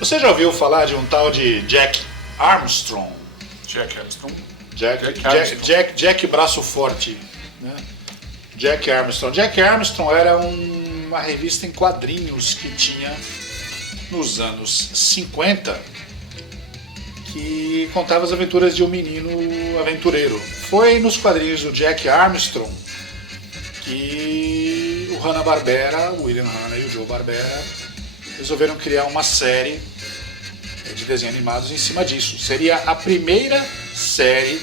Você já ouviu falar de um tal de Jack Armstrong? Jack Armstrong. Jack Braço Forte, né? Jack Armstrong. Jack Armstrong era uma revista em quadrinhos que tinha nos anos 50, que contava as aventuras de um menino aventureiro. Foi nos quadrinhos do Jack Armstrong que o Hanna-Barbera, o William Hanna e o Joe Barbera resolveram criar uma série de desenhos animados em cima disso. Seria a primeira série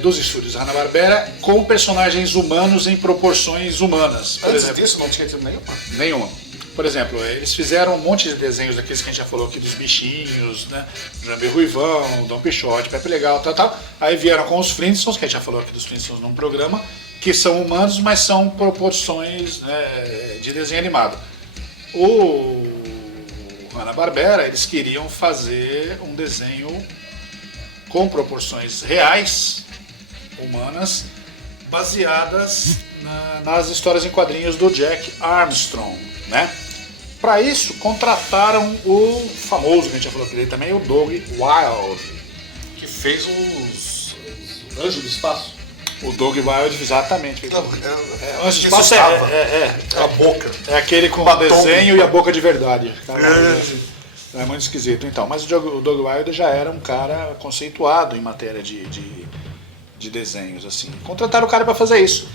dos estúdios Hanna-Barbera com personagens humanos em proporções humanas. Por Antes disso não tinha tido nenhuma? Nenhuma. Por exemplo, eles fizeram um monte de desenhos daqueles que a gente já falou aqui, dos bichinhos, né? Jambe Ruivão, Dom Pichote, Pepe Legal, tal. Aí vieram com os Flintstones, que a gente já falou aqui dos Flintstones num programa, que são humanos, mas são proporções, né, de desenho animado. O Hanna-Barbera, eles queriam fazer um desenho com proporções reais, humanas, baseadas nas histórias em quadrinhos do Jack Armstrong, né? Para isso, contrataram o famoso, que a gente já falou aqui também, o Doug Wilde. Que fez os Anjos do Espaço. O Doug Wilde, exatamente. Anjos do Espaço a boca. É aquele com o desenho e a boca de verdade. É muito esquisito. Então, mas o Doug Wilde já era um cara conceituado em matéria de desenhos, assim. Contrataram o cara para fazer isso.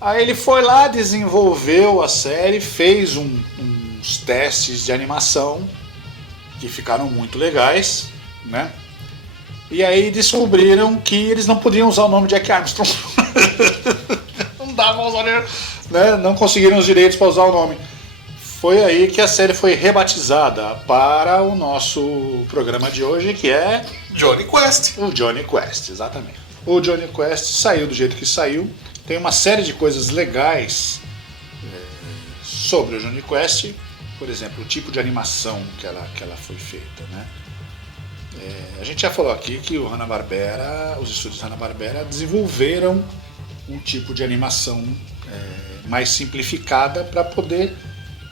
Aí ele foi lá, desenvolveu a série, fez uns testes de animação que ficaram muito legais, né? E aí descobriram que eles não podiam usar o nome Jack Armstrong. Não dava pra usar, né? Não conseguiram os direitos para usar o nome. Foi aí que a série foi rebatizada para o nosso programa de hoje, que é Jonny Quest. O Jonny Quest, exatamente. O Jonny Quest saiu do jeito que saiu. Tem uma série de coisas legais sobre o Jonny Quest. Por exemplo, o tipo de animação que ela foi feita, né? A gente já falou aqui que o Hanna-Barbera, os estúdios Hanna-Barbera desenvolveram um tipo de animação mais simplificada para poder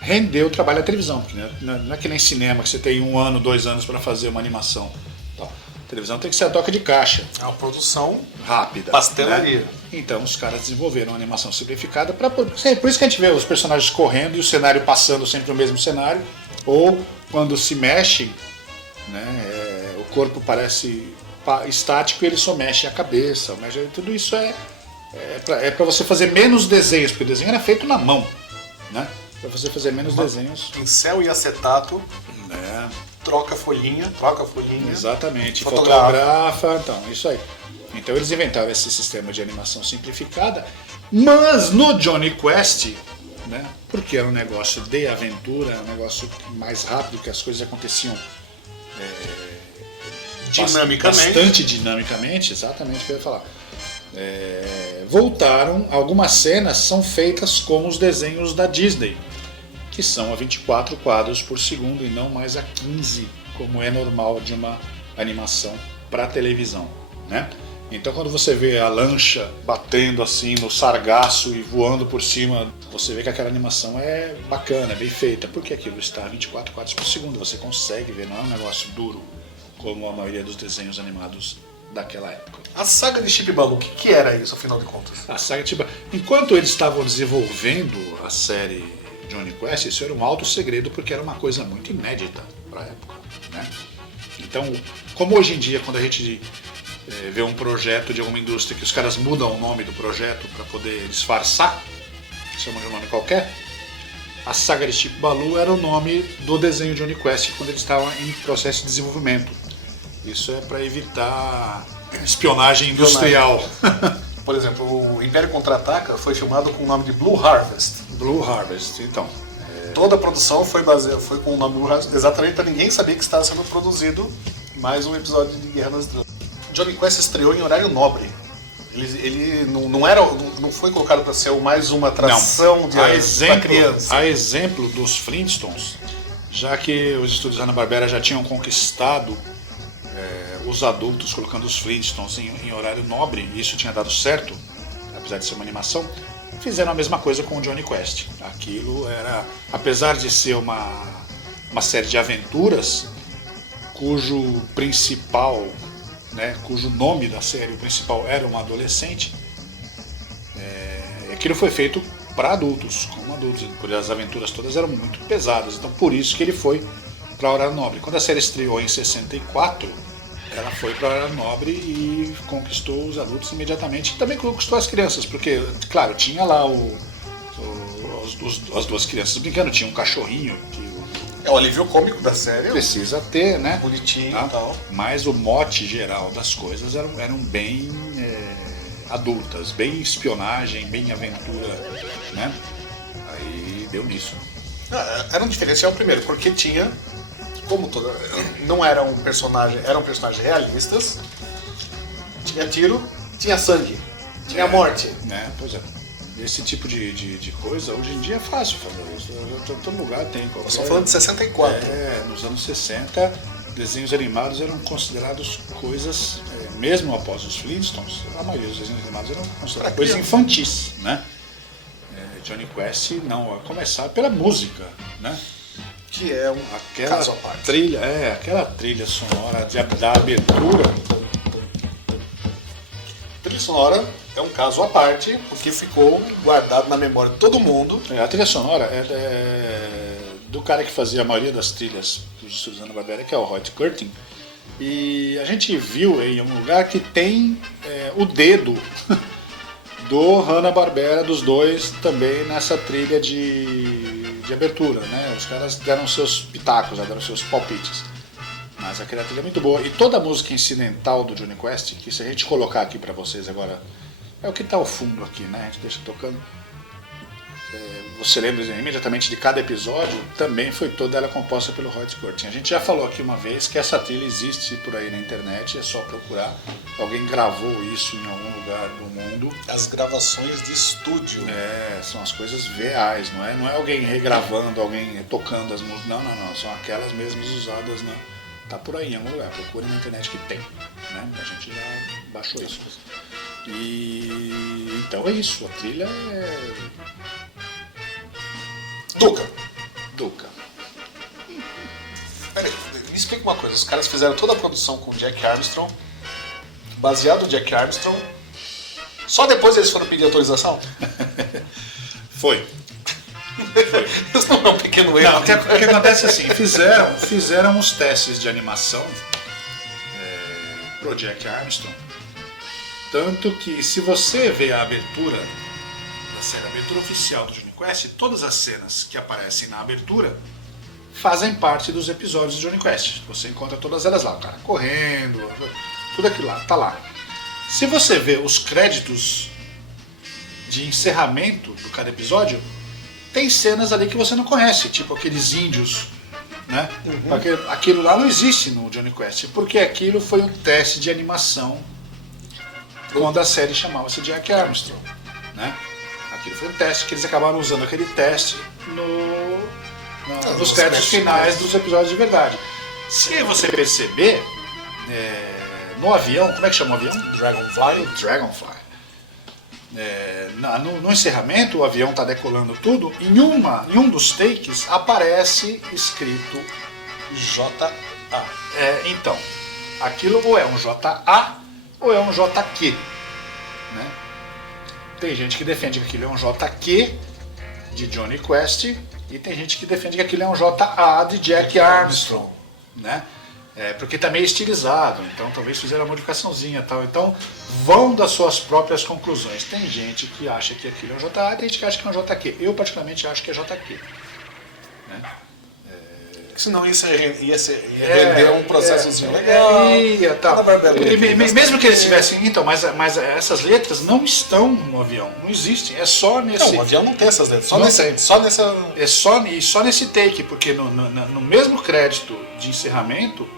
render o trabalho da televisão. Porque não é que nem cinema, que você tem 1 ano, 2 anos para fazer uma animação. Então, a televisão tem que ser a toca de caixa. É uma produção rápida. Pastelaria. Né? Então os caras desenvolveram uma animação simplificada por isso que a gente vê os personagens correndo e o cenário passando sempre o mesmo cenário. Ou quando se mexem, né, o corpo parece estático e ele só mexe a cabeça. Tudo isso é para você fazer menos desenhos, porque o desenho era feito na mão, né? Para você fazer menos desenhos. Pincel e acetato. Troca folhinha. Exatamente. Fotografa. Então, isso aí. Então eles inventaram esse sistema de animação simplificada, mas no Jonny Quest, né? Porque era um negócio de aventura, um negócio mais rápido, que as coisas aconteciam bastante dinamicamente, exatamente o que eu ia falar. Voltaram, algumas cenas são feitas como os desenhos da Disney, que são a 24 quadros por segundo e não mais a 15, como é normal de uma animação para televisão, né? Então quando você vê a lancha batendo assim no sargaço e voando por cima, você vê que aquela animação é bacana, é bem feita, porque aquilo está a 24 quadros por segundo, você consegue ver, não é um negócio duro como a maioria dos desenhos animados daquela época. A saga de Chip Ballou, o que era isso, afinal de contas? A saga de Chip Ballou, enquanto eles estavam desenvolvendo a série Jonny Quest, isso era um alto segredo, porque era uma coisa muito inédita para a época, né? Então, como hoje em dia, quando a gente vê um projeto de alguma indústria que os caras mudam o nome do projeto para poder disfarçar, chamam de um nome qualquer, a saga de Chip Ballou era o nome do desenho Jonny Quest quando ele estava em processo de desenvolvimento. Isso é para evitar espionagem industrial. Por exemplo, o Império Contra-Ataca foi filmado com o nome de Blue Harvest. Blue Harvest, então. Toda a produção foi com o nome Blue Harvest, exatamente para ninguém saber que estava sendo produzido mais um episódio de Guerra nas Estrelas. Jonny Quest estreou em horário nobre. Ele não foi colocado para ser mais uma atração para criança. A exemplo dos Flintstones, já que os estúdios Hanna-Barbera já tinham conquistado os adultos colocando os Flintstones em horário nobre, e isso tinha dado certo, apesar de ser uma animação, fizeram a mesma coisa com o Jonny Quest. Aquilo era, apesar de ser uma uma série de aventuras cujo principal, né, cujo nome da série, o principal, era uma adolescente. Aquilo foi feito para adultos, como adultos, porque as aventuras todas eram muito pesadas, então por isso que ele foi para Horário Nobre. Quando a série estreou em 64, ela foi para Horário Nobre e conquistou os adultos imediatamente, e também conquistou as crianças, porque, claro, tinha lá as duas crianças brincando, tinha um cachorrinho que é o alívio cômico da série. Precisa ter, né? Bonitinho tá? E tal. Mas o mote geral das coisas eram bem adultas, bem espionagem, bem aventura, né? Aí deu nisso. Era um diferencial primeiro, porque tinha, como toda, não eram personagens realistas, tinha tiro, tinha sangue, tinha morte. Né? Pois é. Esse tipo de coisa, hoje em dia é fácil fazer isso. Todo lugar tem. Nós estamos falando de 64. Nos anos 60, desenhos animados eram considerados coisas, mesmo após os Flintstones, a maioria dos desenhos animados eram considerados coisas infantis, né? Johnny Quest não, a começar pela música, né? Que é aquela caso à parte. Aquela trilha sonora da abertura. Trilha sonora é um caso à parte, porque ficou guardado na memória de todo mundo. A trilha sonora é do cara que fazia a maioria das trilhas dos estúdios Hanna-Barbera, que é o Hoyt Curtin. E a gente viu em algum lugar que tem o dedo do Hanna-Barbera, dos dois, também nessa trilha de abertura, né? Os caras deram seus pitacos, deram seus palpites. Mas aquela trilha é muito boa. E toda a música incidental do Johnny Quest, que se a gente colocar aqui pra vocês agora, é o que tá ao fundo aqui, né? A gente deixa tocando. Você lembra imediatamente de cada episódio, também foi toda ela composta pelo Hoyt Curtin. A gente já falou aqui uma vez que essa trilha existe por aí na internet, é só procurar. Alguém gravou isso em algum lugar do mundo. As gravações de estúdio. São as coisas reais, não é alguém regravando, alguém tocando as músicas. Não, são aquelas mesmas usadas tá por aí em algum lugar, procure na internet que tem, né? A gente já baixou isso. E então é isso, a trilha é Duca. Peraí, me explica uma coisa, os caras fizeram toda a produção com o Jack Armstrong, baseado no Jack Armstrong, só depois eles foram pedir autorização? Foi. Isso não é um pequeno erro. Não, o que acontece é assim, fizeram os testes de animação pro Jack Armstrong, tanto que se você vê a abertura da série, a abertura oficial do Johnny Quest, todas as cenas que aparecem na abertura fazem parte dos episódios do Johnny Quest. Você encontra todas elas lá, o cara correndo, tudo aquilo lá, tá lá. Se você vê os créditos de encerramento do cada episódio, tem cenas ali que você não conhece, tipo aqueles índios, né? Aquilo lá não existe no Johnny Quest, porque aquilo foi um teste de animação quando a série chamava-se Jack Armstrong, né? Aquilo foi um teste que eles acabaram usando aquele teste nos créditos finais dos episódios de verdade. Se você perceber, no avião, como é que chama o avião? Dragonfly. No encerramento, o avião está decolando tudo, em um dos takes aparece escrito JA. Então, aquilo ou é um JA ou é um JQ, né? Tem gente que defende que aquilo é um JQ de Johnny Quest e tem gente que defende que aquilo é um JA de Jack Armstrong, né? Porque tá meio estilizado, então talvez fizeram uma modificaçãozinha e tal. Então vão das suas próprias conclusões. Tem gente que acha que aquilo é um JA, tem gente que acha que é um JQ. Eu particularmente acho que é JQ, né? Senão ia render um processozinho legal. Mesmo que eles tivessem. Então, mas essas letras não estão no avião, não existem. É só nesse. Não, o avião não tem essas letras, só nesse take, porque no mesmo crédito de encerramento,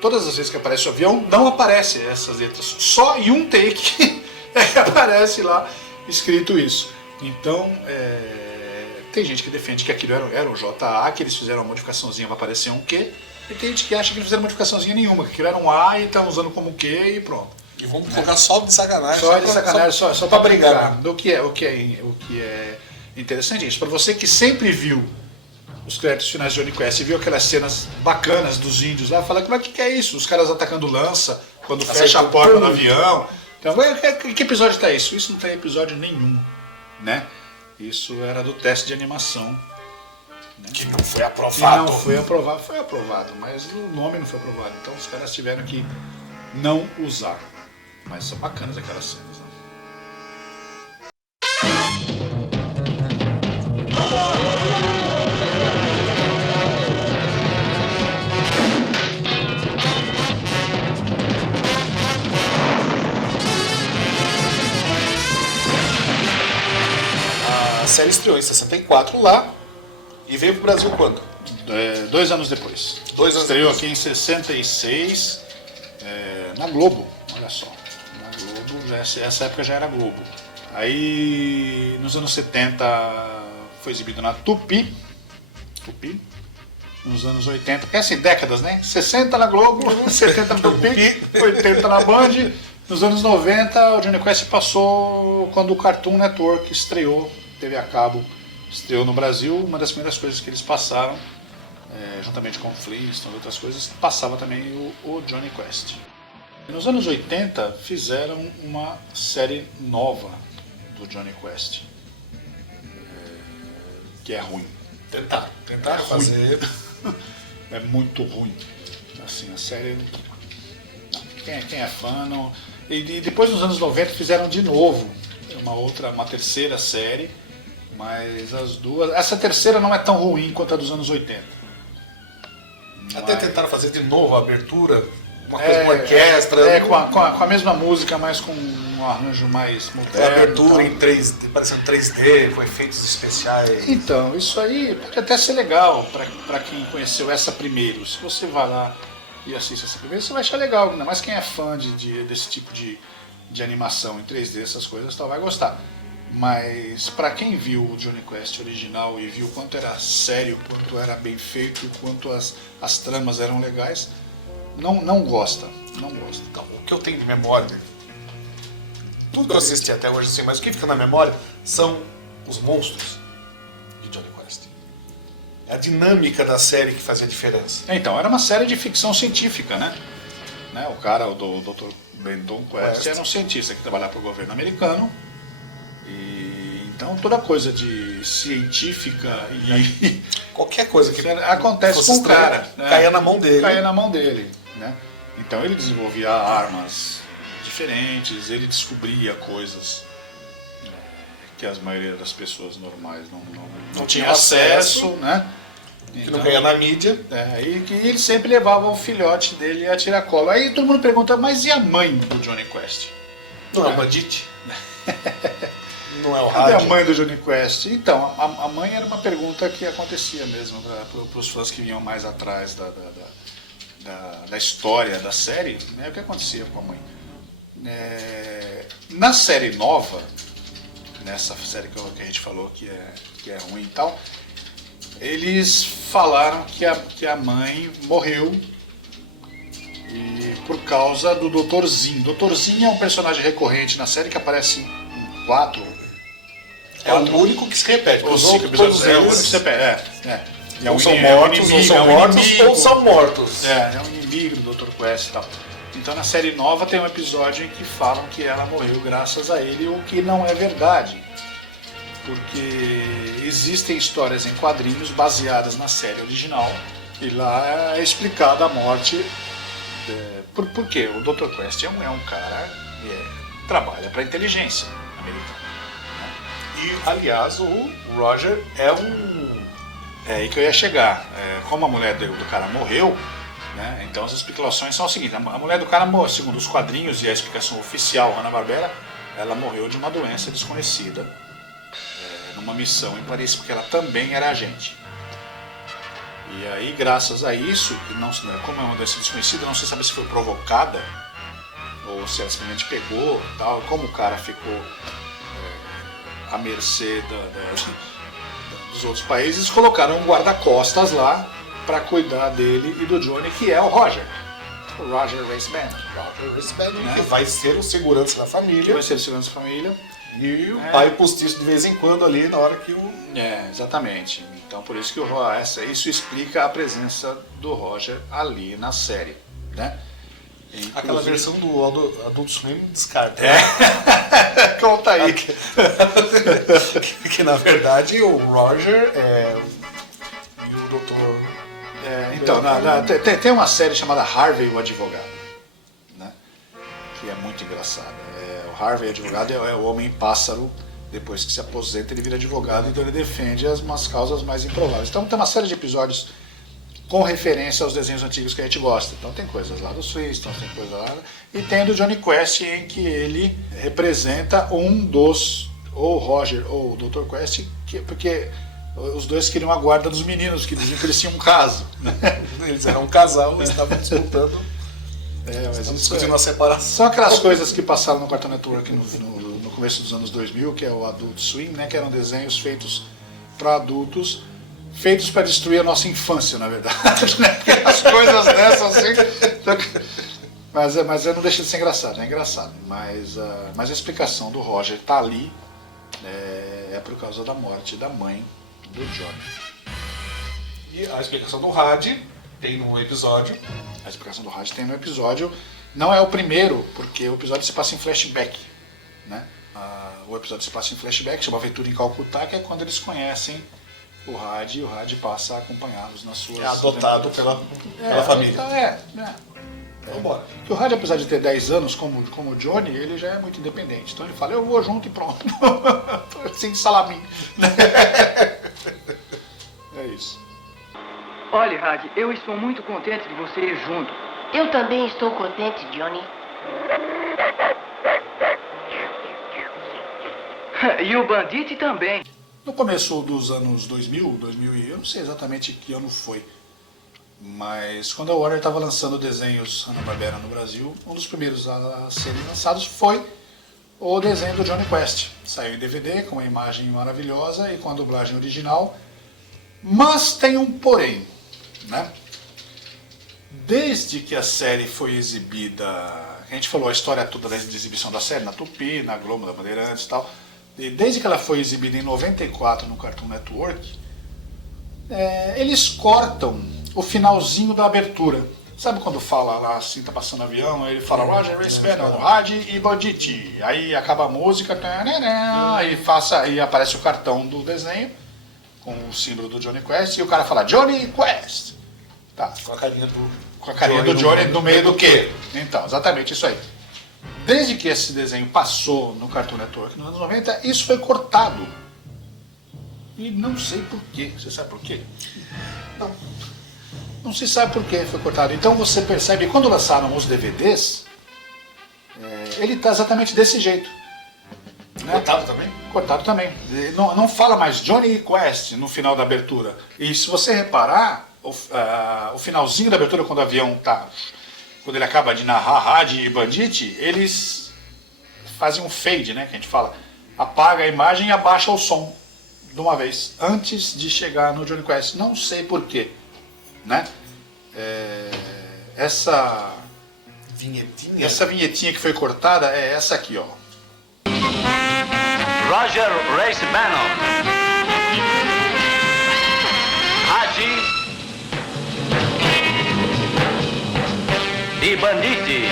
todas as vezes que aparece o avião, não aparecem essas letras. Só em um take aparece lá escrito isso. Então, tem gente que defende que aquilo era um JA, que eles fizeram uma modificaçãozinha para aparecer um Q, e tem gente que acha que não fizeram modificaçãozinha nenhuma, que aquilo era um A e estão usando como Q e pronto. E vamos colocar só de sacanagem. Só para brincar. O que é interessante, gente, para você que sempre viu os créditos finais de Johnny Quest e viu aquelas cenas bacanas dos índios lá, fala, mas o que é isso? Os caras atacando lança, quando fecha a porta do avião. Então, que episódio tá isso? Isso não tem episódio nenhum, né? Isso era do teste de animação. Né? Que não foi aprovado. Que não foi aprovado, foi aprovado, mas o nome não foi aprovado. Então os caras tiveram que não usar. Mas são bacanas aquelas cenas. Né? A série estreou em 64 lá e veio pro Brasil quando? 2 anos depois. 2 anos Estreou depois. aqui em 66, na Globo, olha só. Na Globo, essa época já era Globo. Aí nos anos 70 foi exibido na Tupi. Nos anos 80, porque é assim, décadas, né? 60 na Globo, 70 na Tupi, 80 na Band. Nos anos 90 o Johnny Quest passou quando o Cartoon Network estreou, TV a cabo, estreou no Brasil. Uma das primeiras coisas que eles passaram, juntamente com o Flintstones e outras coisas, passava também o Johnny Quest. E nos anos 80 fizeram uma série nova do Johnny Quest, que é ruim. Tentar fazer. É muito ruim. Assim, a série. Não, quem é fã não. E depois nos anos 90 fizeram de novo uma terceira série, mas as duas. Essa terceira não é tão ruim quanto a dos anos 80. Até tentaram fazer de novo a abertura, uma coisa com orquestra. Com a mesma música, mas com um arranjo mais moderno. A abertura em 3D, parecendo 3D, com efeitos especiais. Então, isso aí pode até ser legal para quem conheceu essa primeiro. Se você vai lá e assiste essa primeiro, você vai achar legal. Ainda mais quem é fã desse tipo de animação em 3D, essas coisas, tal, vai gostar. Mas para quem viu o Johnny Quest original e viu quanto era sério, quanto era bem feito e quanto as tramas eram legais, não gosta. Então, o que eu tenho de memória, tudo que eu assisti até hoje, assim, mas o que fica na memória são os monstros de Johnny Quest. É a dinâmica da série que fazia diferença. Então, era uma série de ficção científica, né? O cara, o Dr. Benton Quest, era um cientista que trabalhava para o governo americano. E então toda coisa de científica e qualquer coisa que acontece com o cara, né? Caía na mão dele. Caía na mão dele, né? Então ele desenvolvia armas diferentes, ele descobria coisas que a maioria das pessoas normais não tinha acesso, né? Que então, não caía na mídia. E que ele sempre levava o filhote dele a tiracolo. Aí todo mundo pergunta, mas e a mãe do Johnny Quest? Não é o Bandit? Não é o Cadê rádio? a mãe do Johnny Quest? Então, a mãe era uma pergunta que acontecia mesmo para os fãs que vinham mais atrás da história da série, né? O que acontecia com a mãe. Na série nova, nessa série que a gente falou que é ruim e tal, eles falaram que a mãe morreu por causa do Dr. Zin. Dr. Zin é um personagem recorrente na série que aparece em 4. É o único que se repete. Ou Os 5 outros, episódios. todos É o único eles que se repete. ou são mortos, ou são mortos, ou são mortos. É um inimigo do Dr. Quest e tal. Então na série nova tem um episódio em que falam que ela morreu graças a ele, o que não é verdade. Porque existem histórias em quadrinhos baseadas na série original e lá é explicada a morte. Por quê? O Dr. Quest é um cara que trabalha para a inteligência americana. E, aliás, o Roger é um... É aí que eu ia chegar. Como a mulher do cara morreu, né, então as especulações são o seguinte: a mulher do cara, segundo os quadrinhos e a explicação oficial Hanna-Barbera, ela morreu de uma doença desconhecida numa missão em Paris, porque ela também era agente. E aí, graças a isso, como é uma doença desconhecida, não se sabe se foi provocada ou se ela simplesmente pegou, tal, como o cara ficou à mercê dos outros países, colocaram um guarda-costas lá para cuidar dele e do Johnny, que é o Roger. O Roger Raceband. que vai ser o segurança da Que família. vai ser o segurança da família. E o pai postiço de vez em quando ali, na hora que o... Exatamente. Então por isso que isso explica a presença do Roger ali na série, né? Aquela versão do Adult Swim descarta. Conta aí. Que na verdade o Roger e o doutor... Então, tem uma série chamada Harvey, o Advogado, né? Que é muito engraçada. O Harvey, o Advogado, é o homem pássaro. Depois que se aposenta, ele vira advogado, então ele defende umas causas mais improváveis. Então tem uma série de episódios com referência aos desenhos antigos que a gente gosta. Então tem coisas lá dos Flintstones, tem coisa lá... E tem do Johnny Quest, em que ele representa um dos, ou o Roger ou o Dr. Quest, porque os dois queriam a guarda dos meninos, que diziam que eles tinham um caso. Né? Eles eram um casal, estavam disputando, mas discutindo a separação. São aquelas coisas que passaram no Cartoon Network no começo dos anos 2000, que é o Adult Swim, né, que eram desenhos feitos para adultos, feitos para destruir a nossa infância, na verdade, né? Porque as coisas dessas assim... Mas não deixa de ser engraçado, é engraçado. Mas a explicação do Roger tá ali é por causa da morte da mãe do Johnny. E a explicação do Had tem no episódio. A explicação do Had tem no episódio. Não é o primeiro, porque o episódio se passa em flashback, né? O episódio se passa em flashback, chama Aventura em Calcutá, que é quando eles conhecem o Had, e o Had passa a acompanhá-los nas suas... É adotado pela família. Vambora. Que o Had, apesar de ter 10 anos como o Johnny, ele já é muito independente. Então ele fala, eu vou junto e pronto. Sem salaminho. É isso. Olha, Had, eu estou muito contente de você ir junto. Eu também estou contente, Johnny. E o Bandite também. No começo dos anos 2000, eu não sei exatamente que ano foi, mas quando a Warner estava lançando desenhos Hanna-Barbera no Brasil, um dos primeiros a serem lançados foi o desenho do Johnny Quest. Saiu em DVD com uma imagem maravilhosa e com a dublagem original, mas tem um porém, né? Desde que a série foi exibida, a gente falou a história toda da exibição da série na Tupi, na Globo, na Bandeirantes e tal, e desde que ela foi exibida em 94 no Cartoon Network, eles cortam o finalzinho da abertura. Sabe quando fala lá assim, tá passando avião, aí ele fala Roger, Race Bannon, Had e Bandit, aí acaba a música, e aparece o cartão do desenho com o símbolo do Johnny Quest e o cara fala Johnny Quest. Tá. Com a carinha do Johnny no meio do quê? Então, exatamente isso aí. Desde que esse desenho passou no Cartoon Network nos anos 90, isso foi cortado. E não sei por quê. Você sabe por quê? Não se sabe por que foi cortado. Então você percebe, quando lançaram os DVDs, ele está exatamente desse jeito. Né? Cortado também? Cortado também. Não fala mais Johnny Quest no final da abertura. E se você reparar, o finalzinho da abertura, quando o avião tá... Quando ele acaba de narrar Had e Bandit, eles fazem um fade, né, que a gente fala. Apaga a imagem e abaixa o som de uma vez, antes de chegar no Johnny Quest. Não sei porquê, né? Essa vinhetinha que foi cortada é essa aqui, ó. Roger Race Bannon, Had e Bandit.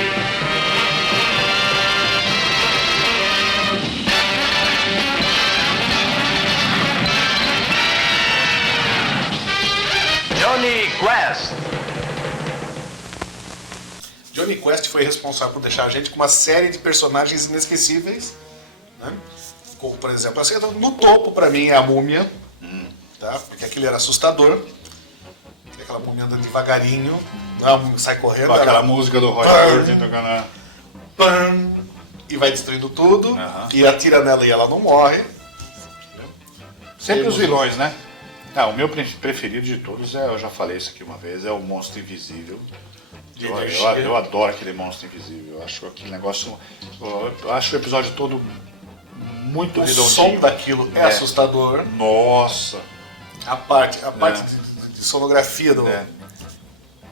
Johnny Quest. Johnny Quest foi responsável por deixar a gente com uma série de personagens inesquecíveis, né? Como, por exemplo, assim, no topo pra mim é a múmia, tá? Porque aquele era assustador. Aquela múmia andando devagarinho, sai correndo. Com aquela música do Roger tocando. E vai destruindo tudo, e atira nela e ela não morre. Sempre os vilões, né? O meu preferido de todos eu já falei isso aqui uma vez, é o Monstro Invisível. Eu adoro aquele Monstro Invisível. Eu acho aquele negócio. Eu acho o episódio todo muito redondinho. O som daquilo é assustador. Nossa! A parte de sonografia do.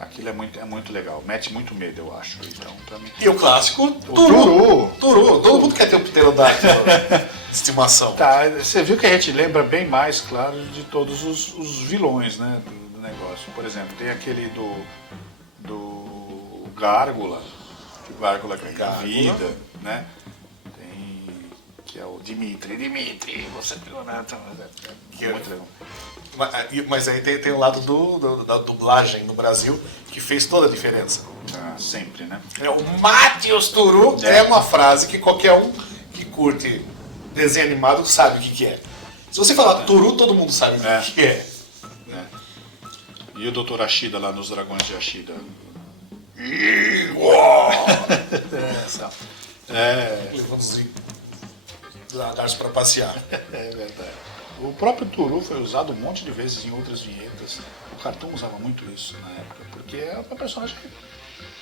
Aquilo é muito legal, mete muito medo, eu acho. Então, pra mim... E o clássico, Turu. Turu. Todo mundo quer ter um pterodáctilo de estimação. Tá, você viu que a gente lembra bem mais, claro, de todos os vilões, né, do negócio. Por exemplo, tem aquele do Gárgula, que o Gárgula ganha vida, né? Tem, que é o Dimitri, você pegou nada, que é muito legal. Mas aí tem o lado da dublagem no Brasil, que fez toda a diferença. Ah, sempre, né? O mate os Turu é uma frase que qualquer um que curte desenho animado sabe o que é. Se você falar Turu, todo mundo sabe o que é. E o Dr. Ashida lá nos Dragões de Ashida. Levando os lagartos para passear. É verdade. O próprio Turu foi usado um monte de vezes em outras vinhetas. O Cartoon usava muito isso na época, porque é um personagem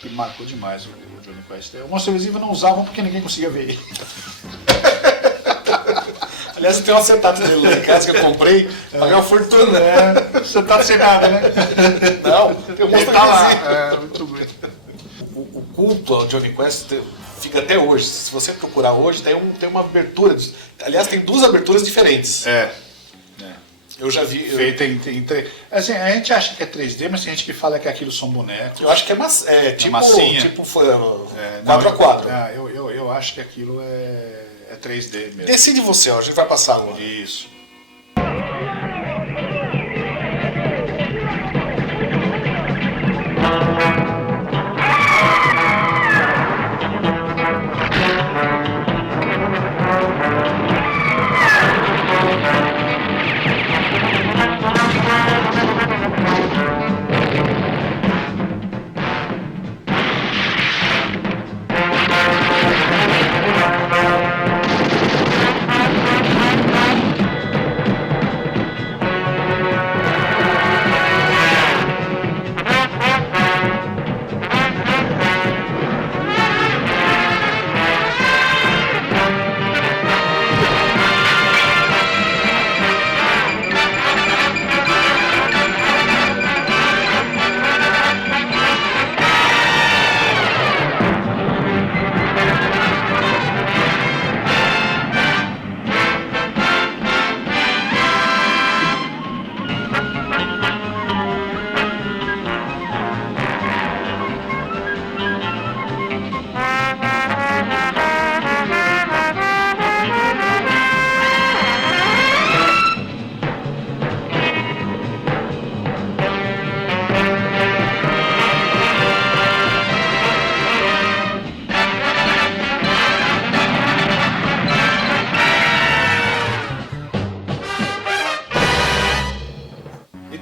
que marcou demais o Johnny Quest. O Monstro Invisível não usavam porque ninguém conseguia ver ele. Aliás, eu tenho um acetato dele lá em casa que eu comprei, paguei uma fortuna. Você tá sem nada, né? Não, eu Ele mostro tá lá. Muito bem. O culto ao Johnny Quest fica até hoje. Se você procurar hoje, tem uma abertura. Aliás, tem duas aberturas diferentes. Eu já vi. Feita em 3D. Assim, a gente acha que é 3D, mas tem gente que fala que aquilo são bonecos. Eu acho que é tipo massinha. tipo 4x4. Eu acho que aquilo é 3D mesmo. Decide você, ó, a gente vai passar agora. Isso.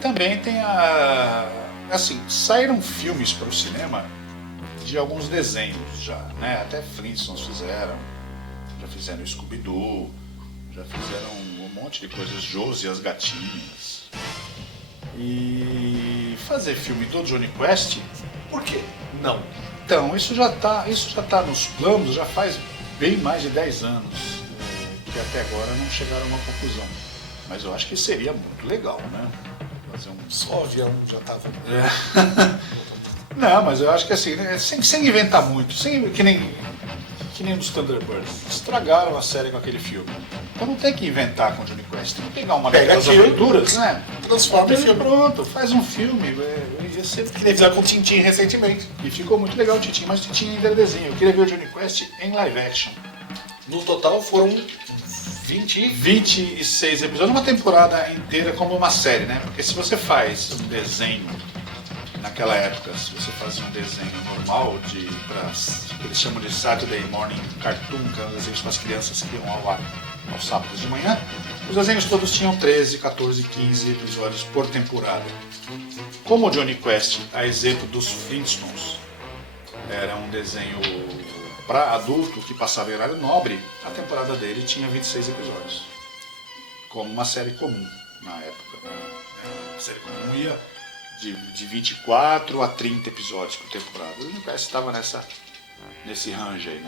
Também tem assim, saíram filmes para o cinema de alguns desenhos já, né? Até Flintstones já fizeram Scooby-Doo, já fizeram um monte de coisas, Josie e as Gatinhas. E fazer filme do Johnny Quest, por quê? Não. Então, isso já tá nos planos, já faz bem mais de 10 anos, que até agora não chegaram a uma conclusão. Mas eu acho que seria muito legal, né? Fazer só o avião já tava. Não, mas eu acho que assim, né, sem inventar muito, que nem dos Thunderbirds. Estragaram a série com aquele filme. Então não tem que inventar com o Johnny Quest, tem que pegar uma daquelas aventuras, né? Transforma em filme. Pronto, faz um filme. Que nem fizeram com o Tintin recentemente. E ficou muito legal o Tintin, mas o Tintin ainda é desenho. Eu queria ver o Johnny Quest em live action. No total foram 26 episódios, uma temporada inteira como uma série, né? Porque se você faz um desenho, naquela época, se você fazia um desenho normal, que eles chamam de Saturday Morning Cartoon, que eram desenhos para as crianças que iam ao ar aos sábados de manhã, os desenhos todos tinham 13, 14, 15 episódios por temporada. Como o Johnny Quest, a exemplo dos Flintstones, era um desenho para adulto que passava em horário nobre, a temporada dele tinha 26 episódios. Como uma série comum na época. A série comum ia de 24 a 30 episódios por temporada. O Johnny Quest estava nesse range aí,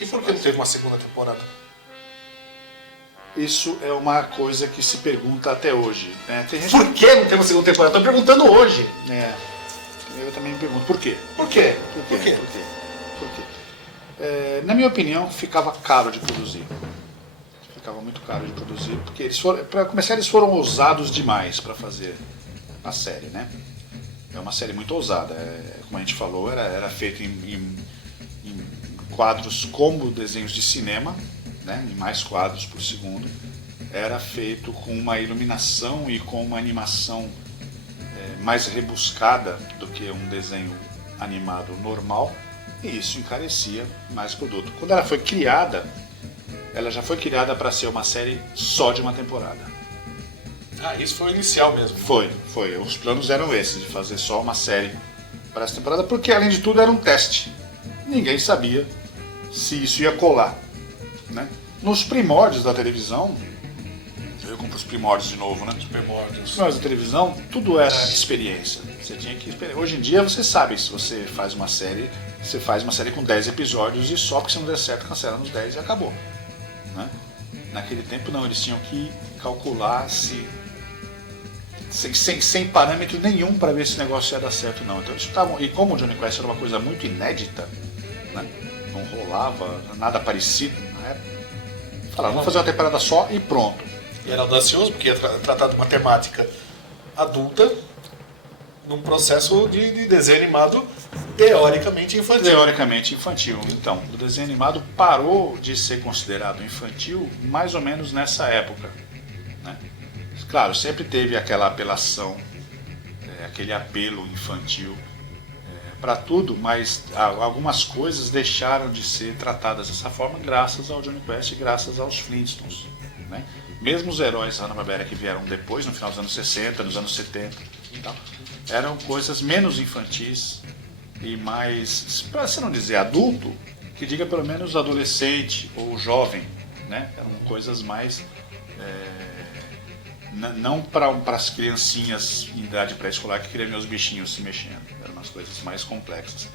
E por que não teve uma segunda temporada? Isso é uma coisa que se pergunta até hoje. Né? Tem gente por que não teve uma segunda temporada? Estou perguntando hoje. Eu também me pergunto, por quê? Por quê? Por quê? Na minha opinião, ficava caro de produzir. Ficava muito caro de produzir, porque para começar, eles foram ousados demais para fazer a série, né? É uma série muito ousada. Como a gente falou, era feito em quadros como desenhos de cinema, né? Em mais quadros por segundo. Era feito com uma iluminação e com uma animação mais rebuscada do que um desenho animado normal, e isso encarecia mais o produto. Quando ela foi criada, ela já foi criada para ser uma série só de uma temporada. Ah, isso foi o inicial mesmo. Foi. Os planos eram esses, de fazer só uma série para essa temporada, porque além de tudo era um teste. Ninguém sabia se isso ia colar, né? Nos primórdios da televisão, eu compro os primórdios de novo, né? Os primórdios da televisão, tudo era experiência. Você tinha que esperar. Hoje em dia você sabe, se você faz uma série, você faz uma série com 10 episódios e só porque se não der certo cancela nos 10 e acabou, né? Naquele tempo não, eles tinham que calcular sem parâmetro nenhum para ver se o negócio ia dar certo ou não. Então eles estavam, e como o Johnny Quest era uma coisa muito inédita, né? Não rolava nada parecido na época, falaram, vamos fazer uma temporada só e pronto. E era audacioso, porque ia tratar de uma temática adulta num processo de desenho animado teoricamente infantil. Então, o desenho animado parou de ser considerado infantil mais ou menos nessa época, né? Claro, sempre teve aquela apelação, aquele apelo infantil para tudo, mas algumas coisas deixaram de ser tratadas dessa forma graças ao Johnny Quest e graças aos Flintstones, né? Mesmo os heróis Hanna-Barbera que vieram depois, no final dos anos 60, nos anos 70 e tal, eram coisas menos infantis e mais, para se não dizer adulto, que diga pelo menos adolescente ou jovem, né? Eram coisas mais não para as criancinhas em idade pré-escolar que queriam ver os bichinhos se mexendo, eram umas coisas mais complexas.